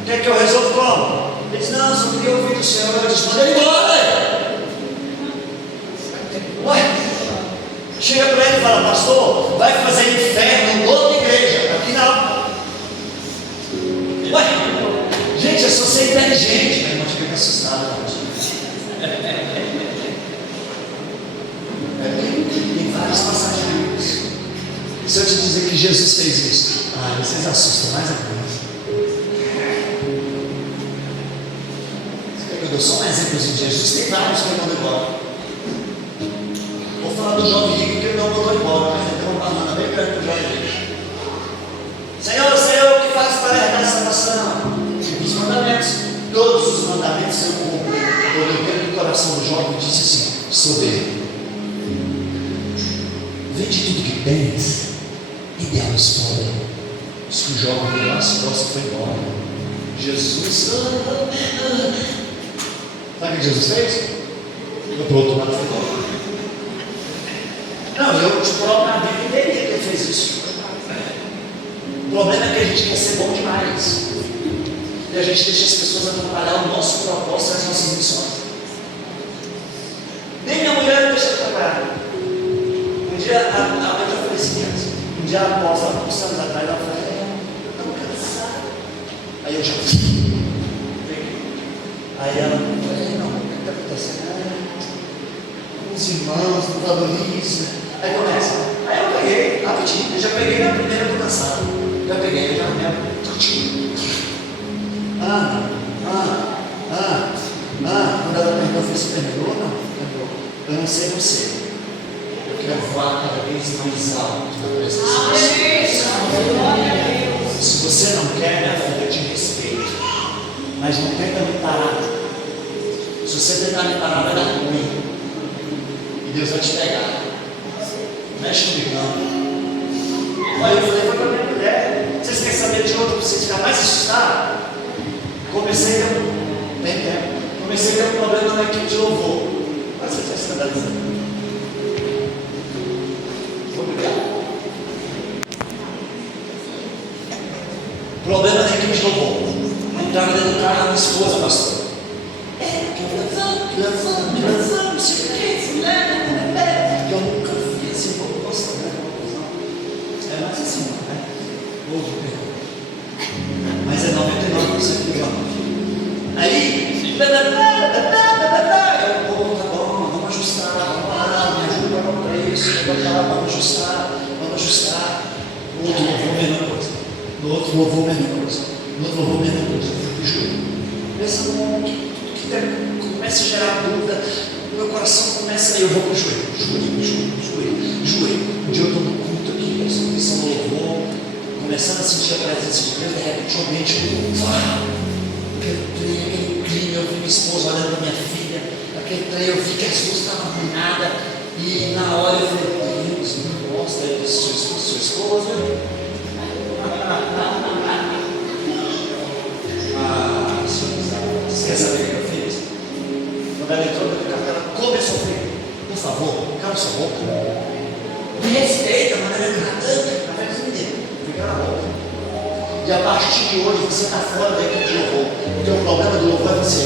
quer que eu resolva como? Ele disse: não, só queria ouvir do Senhor. Eu disse: manda ele embora. Ué, chega para ele e fala: pastor, vai fazer inferno em outra igreja, aqui não. Ué, gente, eu sou ser inteligente. Aí eu fiquei assustado. Tem várias passagens bíblicas. Se eu te dizer que Jesus fez isso, vocês assustam mais a coisa. Eu dou só um exemplo de Jesus, tem vários que ele mandou embora. Vou falar do jovem rico que ele não mandou embora, mas ele tem uma banana bem grande para o jovem rico. Senhor, o que faz para herdar essa nação? Os mandamentos, todos os mandamentos eu cumpro. Eu dentro do coração do jovem e disse assim: soberbo, vende tudo que tens e dê aos pobres. Diz que o jovem virou as costas e foi embora. Jesus, sabe o que Jesus fez? Foi para o outro lado e foi embora. Não, eu te coloco na Bíblia e teria que ele fez isso. O problema é que a gente quer ser bom demais. E a gente deixa as pessoas atrapalhar o nosso propósito e as nossas missões. Nem minha mulher me deixa atrapalhar. Um dia, eu já falei assim antes. Um dia após, há muitos anos atrás, ela falou: estou cansada. Aí eu já peguei. Aí ela falou: não, o que está acontecendo? Os irmãos não valorizam. Aí começa. Aí eu peguei, rapidinho. Eu já peguei na primeira do cansado. Já peguei, já mesmo. Quando ela perguntou, eu falei: você perdoou? Não, perdoou. Eu não sei você. Eu quero voar cada vez mais alto na presença de Deus. Se você não quer, minha filha, eu te respeito. Mas não tenta me parar. Se você tentar me parar, vai dar ruim. E Deus vai te pegar. Mexe comigo, não. Aí eu falei para minha mulher: vocês querem saber de outro para vocês ficarem mais assustados? Comecei a ter um problema na equipe de louvor. Mas você está escandalizando. Vou brigar. Problema na equipe de louvor. Entrava dentro do carro da minha esposa, pastor. Levando, não sei o que, mulher. Eu nunca vi esse povo gostando da conclusão. É mais assim, né? Ouve, mas é 99% igual. Aí, eu vou, tá bom, vamos ajustar, vamos lá, me ajuda para comprar isso, vamos ajustar. No outro louvor, mesma coisa. No outro louvor, mesma coisa. Juro. Pensa no que começa a gerar dúvida, meu coração começa a. Eu vou para o joelho. Um dia eu estou no culto aqui, pensando no louvor, começando a sentir a presença de Deus, de repente eu mente, aquele clima, eu vi minha esposa olhando para minha filha, aquele trem, eu vi que as duas estavam arruinadas, e na hora eu falei: Deus, não gosta de sua esposa. Você quer saber o que eu fiz? Quando ela entrou no carro, ela começou a falar: por favor, cala sua boca. Me respeita, mas ela é gritando, mas você me deu. Fica na boca. E a partir de hoje você está fora da equipe de louvor. Porque o problema do louvor é você.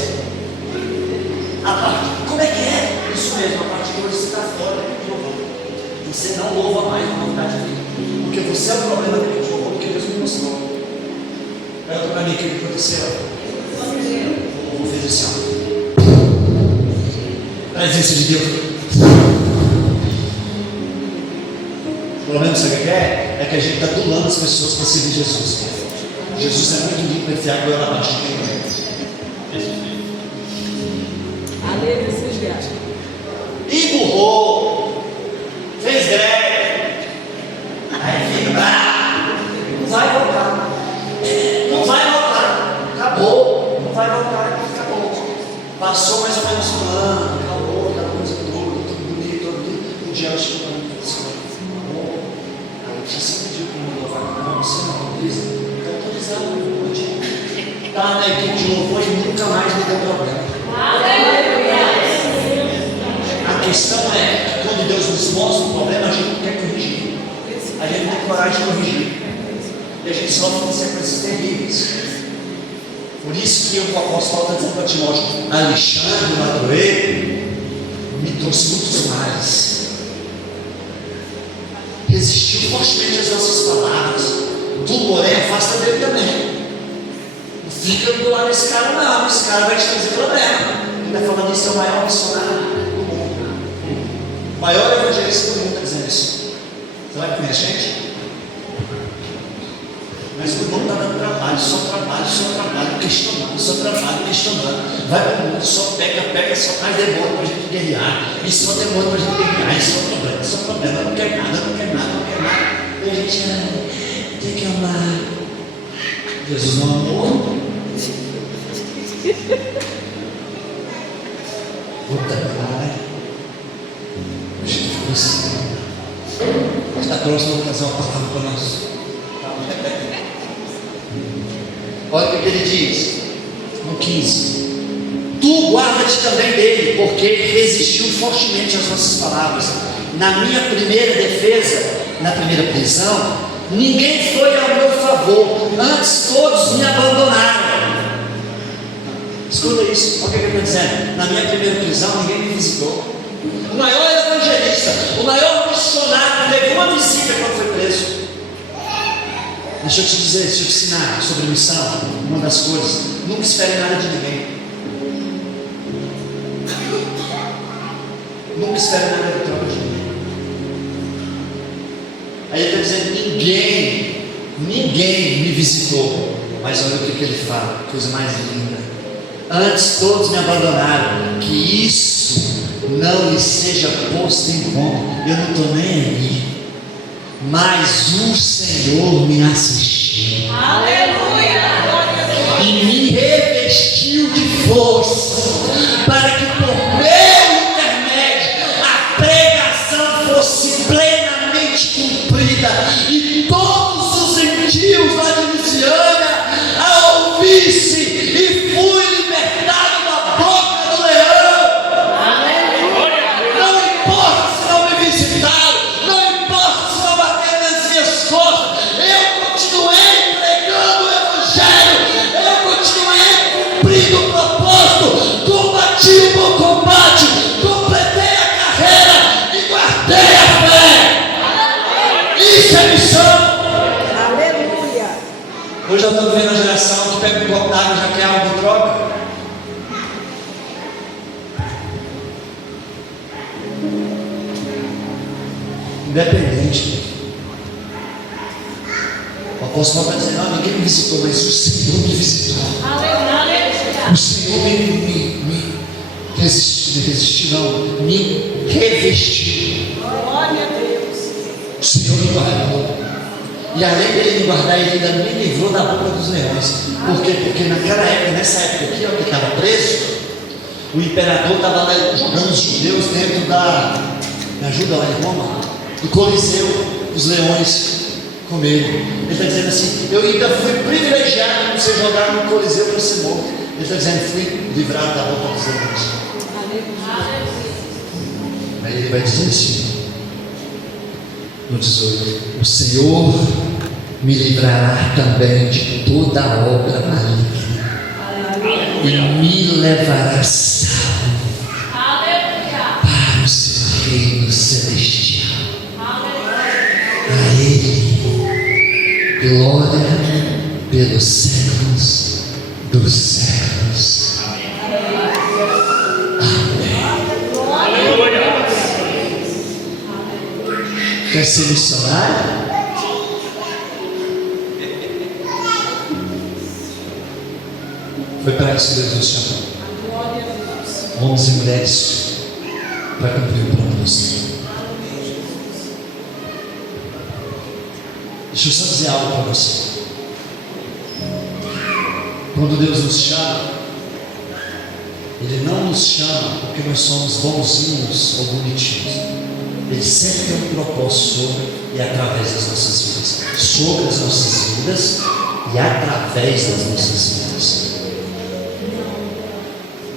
Como é que é? Isso mesmo, a partir de hoje você está fora da equipe de louvor. Você não louva mais na novidade de vida. Porque você é o problema da equipe de louvor, porque Deus me mostrou. Pergunta para mim o que aconteceu. O louvor fez assim, ó. Presença de Deus. O problema, sabe o que é? É que a gente está adulando as pessoas para servir Jesus. Jesus é muito lindo, perfeito, agora abaixo. Aleluia. Empurrou, fez greve, aí fica bravo, não vai voltar, acabou, não vai voltar, acabou. Passou mais ou menos um ano, acabou, aquela coisa toda, tudo bonito, um dia eu chego para mim e disse: você pediu para me louvar, não, você não autoriza? Então autorizava, eu podia. Estava na equipe de louvor e nunca mais me deu problema. A questão é que quando Deus nos mostra um problema, a gente não quer corrigir. A gente não tem coragem de corrigir. E a gente sofre consequências terríveis. Por isso que o apóstolo Paulo está dizendo para Timóteo: Alexandre Madureira me trouxe muitos males. Resistiu fortemente às nossas palavras. Tu, porém, afasta dele também. Não fica do lado desse cara, não. Esse cara vai te trazer problema. Ele está falando isso, é o maior missionário do mundo. O maior evangelista do mundo está dizendo isso. Você vai conhecer, gente? Mas o mundo está dando trabalho, questionando. Vai para o mundo, só pega, só traz demônio para a gente guerrear. E só demônio para a gente guerrear. Isso é problema, não quer nada. E a gente tem que amar. Jesus não amou. Puta cara. A gente ficou assim. Mas na próxima ocasião eu passava para nós. Olha o que ele diz no 15: tu guarda-te também dele, porque ele resistiu fortemente às nossas palavras. na minha primeira defesa, na primeira prisão, ninguém foi ao meu favor, antes todos me abandonaram. Escuta isso, olha o que ele está dizendo. Na minha primeira prisão, ninguém me visitou. O maior evangelista, o maior missionário, teve uma visita quando foi preso. Deixa eu te dizer, deixa eu te ensinar sobre missão. Uma das coisas: nunca espere nada de ninguém. Nunca espere nada de troca de ninguém. Aí ele está dizendo: ninguém me visitou. Mas olha o que ele fala, coisa mais linda: antes todos me abandonaram, que isso não lhe seja posto em conta. Eu não estou nem aí, mas o Senhor me assistiu. Aleluia! E me revestiu de força, para que por meu intermédio a pregação fosse plenamente cumprida, e todos os gentios lá de Luciana a ouvissem, e fui libertado da boca do leão. Não importa se não me visitaram, não importa se não bateram nas minhas costas, eu continuei pregando o Evangelho, eu continuei cumprindo o propósito, combati o bom combate, completei a carreira e guardei a fé. Isso é missão. Aleluia. Hoje eu estou vendo a geração que pega um copo d'água e já quer algo de troca. Independente. O apóstolo Paulo está dizendo: não, ninguém me visitou, mas o Senhor me visitou. Aleluia! O Senhor me resistiu, não, me revestiu. Glória a Deus! O Senhor me guardou. E além dele me guardar, ele ainda me livrou da boca dos leões. Por quê? Porque naquela época, nessa época aqui, ó, que estava preso, o imperador estava lá jogando os judeus dentro da. Me ajuda lá em Roma, do Coliseu, os leões com ele. Ele está dizendo assim: eu ainda fui privilegiado de ser jogado no Coliseu para ser morto. Ele está dizendo: fui livrado da boca dos leões. Aí ele vai dizer assim, no 18: o Senhor me livrará também de toda obra maligna e me levará salvo para o seu reino celestial. A Ele glória pelos séculos dos séculos. Quer ser missionário? Foi para isso que Deus nos chamou. Homens e mulheres para cumprir o propósito. Deixa eu só dizer algo para você. Quando Deus nos chama, Ele não nos chama porque nós somos bonzinhos ou bonitinhos. Ele sempre tem um propósito sobre e através das nossas vidas. Sobre as nossas vidas e através das nossas vidas.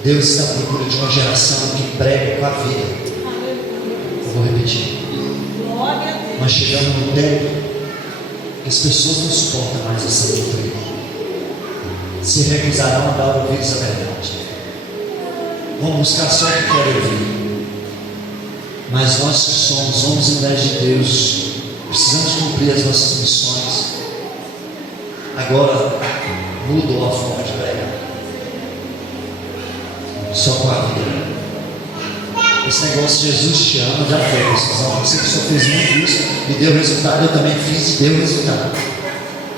Deus está à procura de uma geração que prega com a vida. Eu vou repetir. Nós chegamos no tempo que as pessoas não suportam mais essa doutrina. Se recusarão a dar ouvidos à verdade. Vão buscar só o que querem ouvir. Mas nós que somos homens e mulheres de Deus, precisamos cumprir as nossas missões. Agora mudou a forma de pregar. Só com a vida. Esse negócio, Jesus te ama, já foi. Você que só fez muito isso e deu resultado, eu também fiz e deu resultado.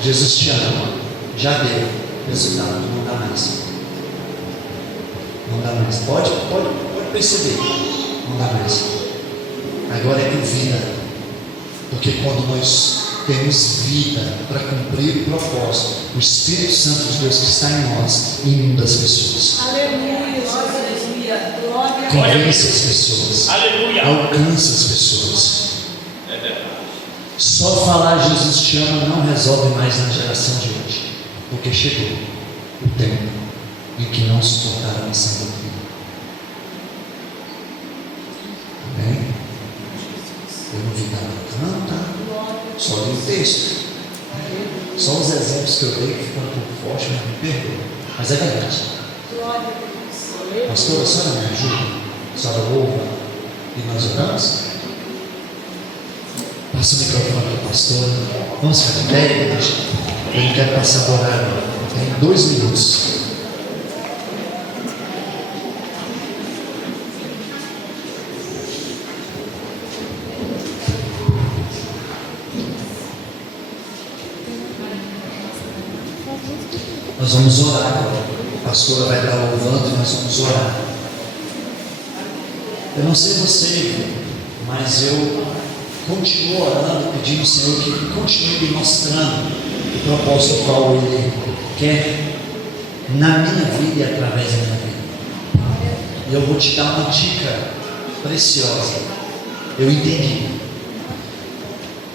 Jesus te ama, já deu resultado, não dá mais. Não dá mais. Pode perceber, não dá mais. Agora é com vida, porque quando nós temos vida para cumprir o propósito, o Espírito Santo de Deus que está em nós inunda as pessoas. Aleluia! Convence as pessoas. Aleluia. Alcança as pessoas. Só falar Jesus te ama não resolve mais na geração de hoje, porque chegou o tempo em que não suportaram essa doutrina. Amém? texto. Só os exemplos que eu dei que ficam um pouco fortes, mas me perdoa. Mas é verdade. Pastor, a senhora me ajuda? A senhora louva e nós oramos? Passa o microfone para o pastor. Vamos ficar de pé, igreja. Eu não quero passar do horário. Tem 2 minutos. Nós vamos orar agora. A pastora vai estar louvando e nós vamos orar. Eu não sei você, mas eu continuo orando, pedindo ao Senhor que continue me mostrando o propósito qual Ele quer na minha vida e através da minha vida. E eu vou te dar uma dica preciosa. Eu entendi.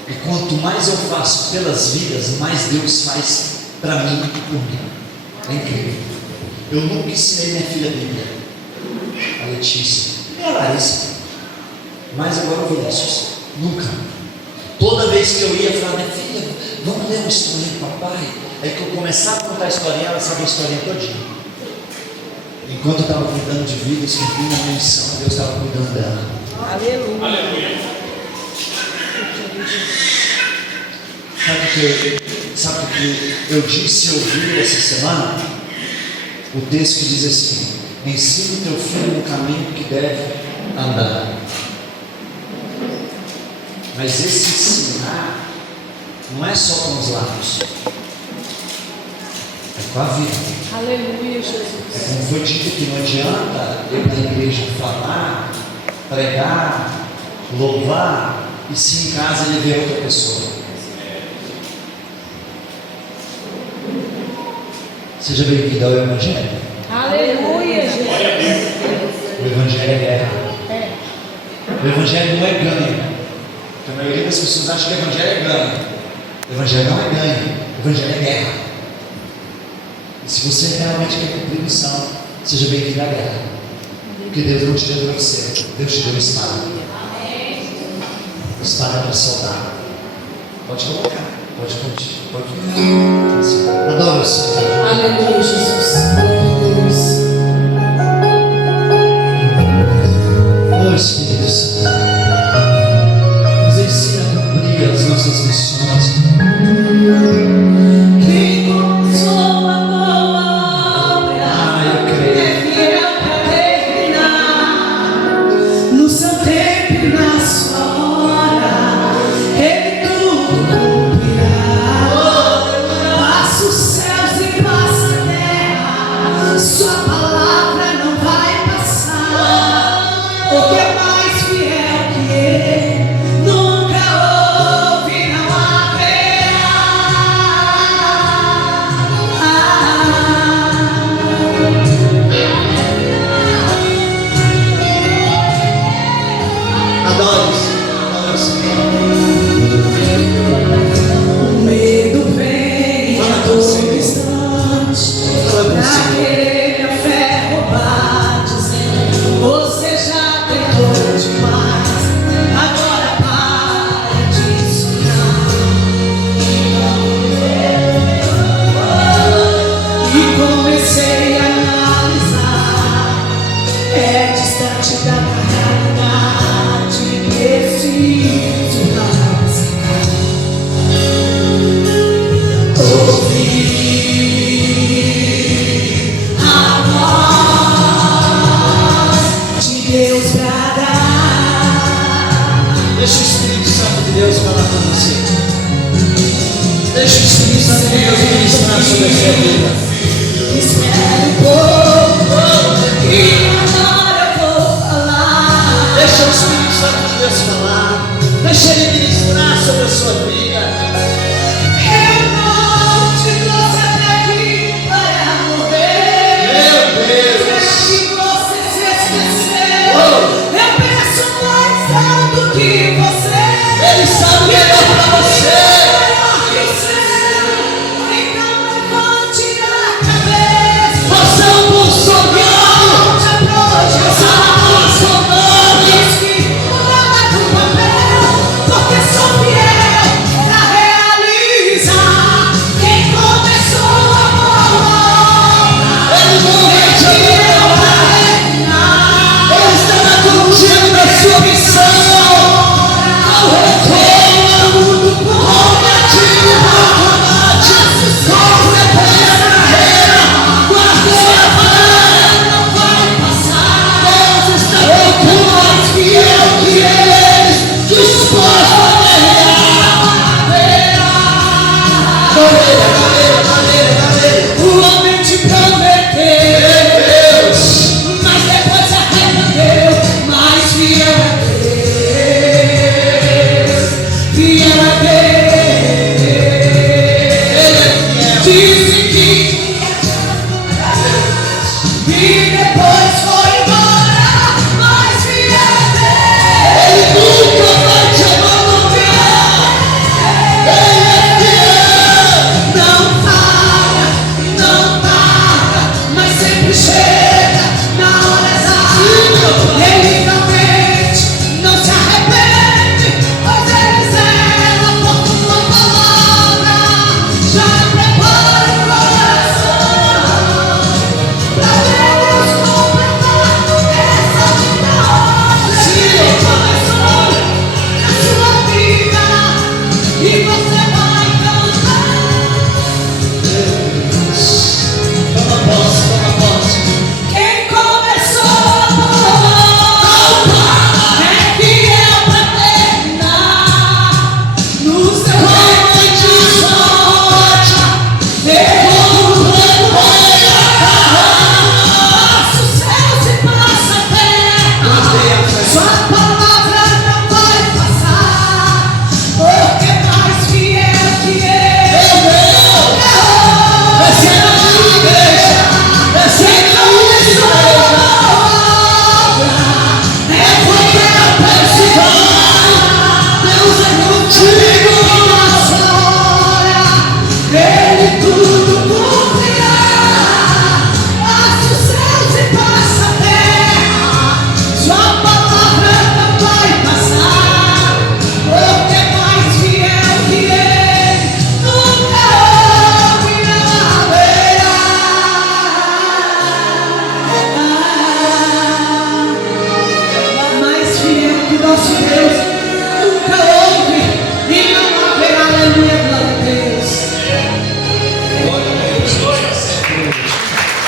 E quanto mais eu faço pelas vidas, mais Deus faz para mim e por mim. É incrível. Eu nunca ensinei minha filha a Bíblia, a Letícia, nem a Larissa, mas agora o Vinícius. Nunca. Toda vez que eu ia falar, minha filha, vamos ler uma historinha do papai. Aí que eu começava a contar a historinha, ela sabia a historinha todinha. Enquanto eu estava cuidando de vidas, cumprindo a minha missão, Deus estava cuidando dela. Aleluia. Aleluia. Sabe o que eu disse e ouvi essa semana? O texto que diz assim: ensina o teu filho no caminho que deve andar. Mas esse ensinar não é só com os lábios, é com a vida. Aleluia, É Jesus. como foi dito que não adianta eu na igreja falar, pregar, louvar e se em casa ele vê outra pessoa. Seja bem-vindo ao Evangelho. Aleluia, Jesus. O Evangelho é guerra. É. O Evangelho não é ganho. Porque a maioria das pessoas acha que o Evangelho é ganho. O Evangelho não é ganho. O Evangelho é guerra. E se você realmente quer cumprir a missão, seja bem-vindo à guerra. Porque Deus não te deu para você. Deus te deu espada. Espada para soldar. Pode colocar. Pode continuar. Pode. Adoro o Senhor. Aleluia, Jesus. Aleluia. Oh Espírito Santo, nos ensina a cumprir as nossas missões. Quem começou a boa obra Eu creio. é fiel para terminar. No seu tempo e na sua hora, Ele tudo cumprirá. Passa os céus e passa a terra, sua palavra não vai passar. Porque é mais fiel que Ele, nunca houve, não haverá. Adoro o Senhor. Adoro o Senhor. O medo vem a todo instante, naquele a fé roubar, dizendo: você já tentou demais, agora para de sonhar. E comecei a analisar, é distante da realidade, preciso raciocinar. Ouvir a E depois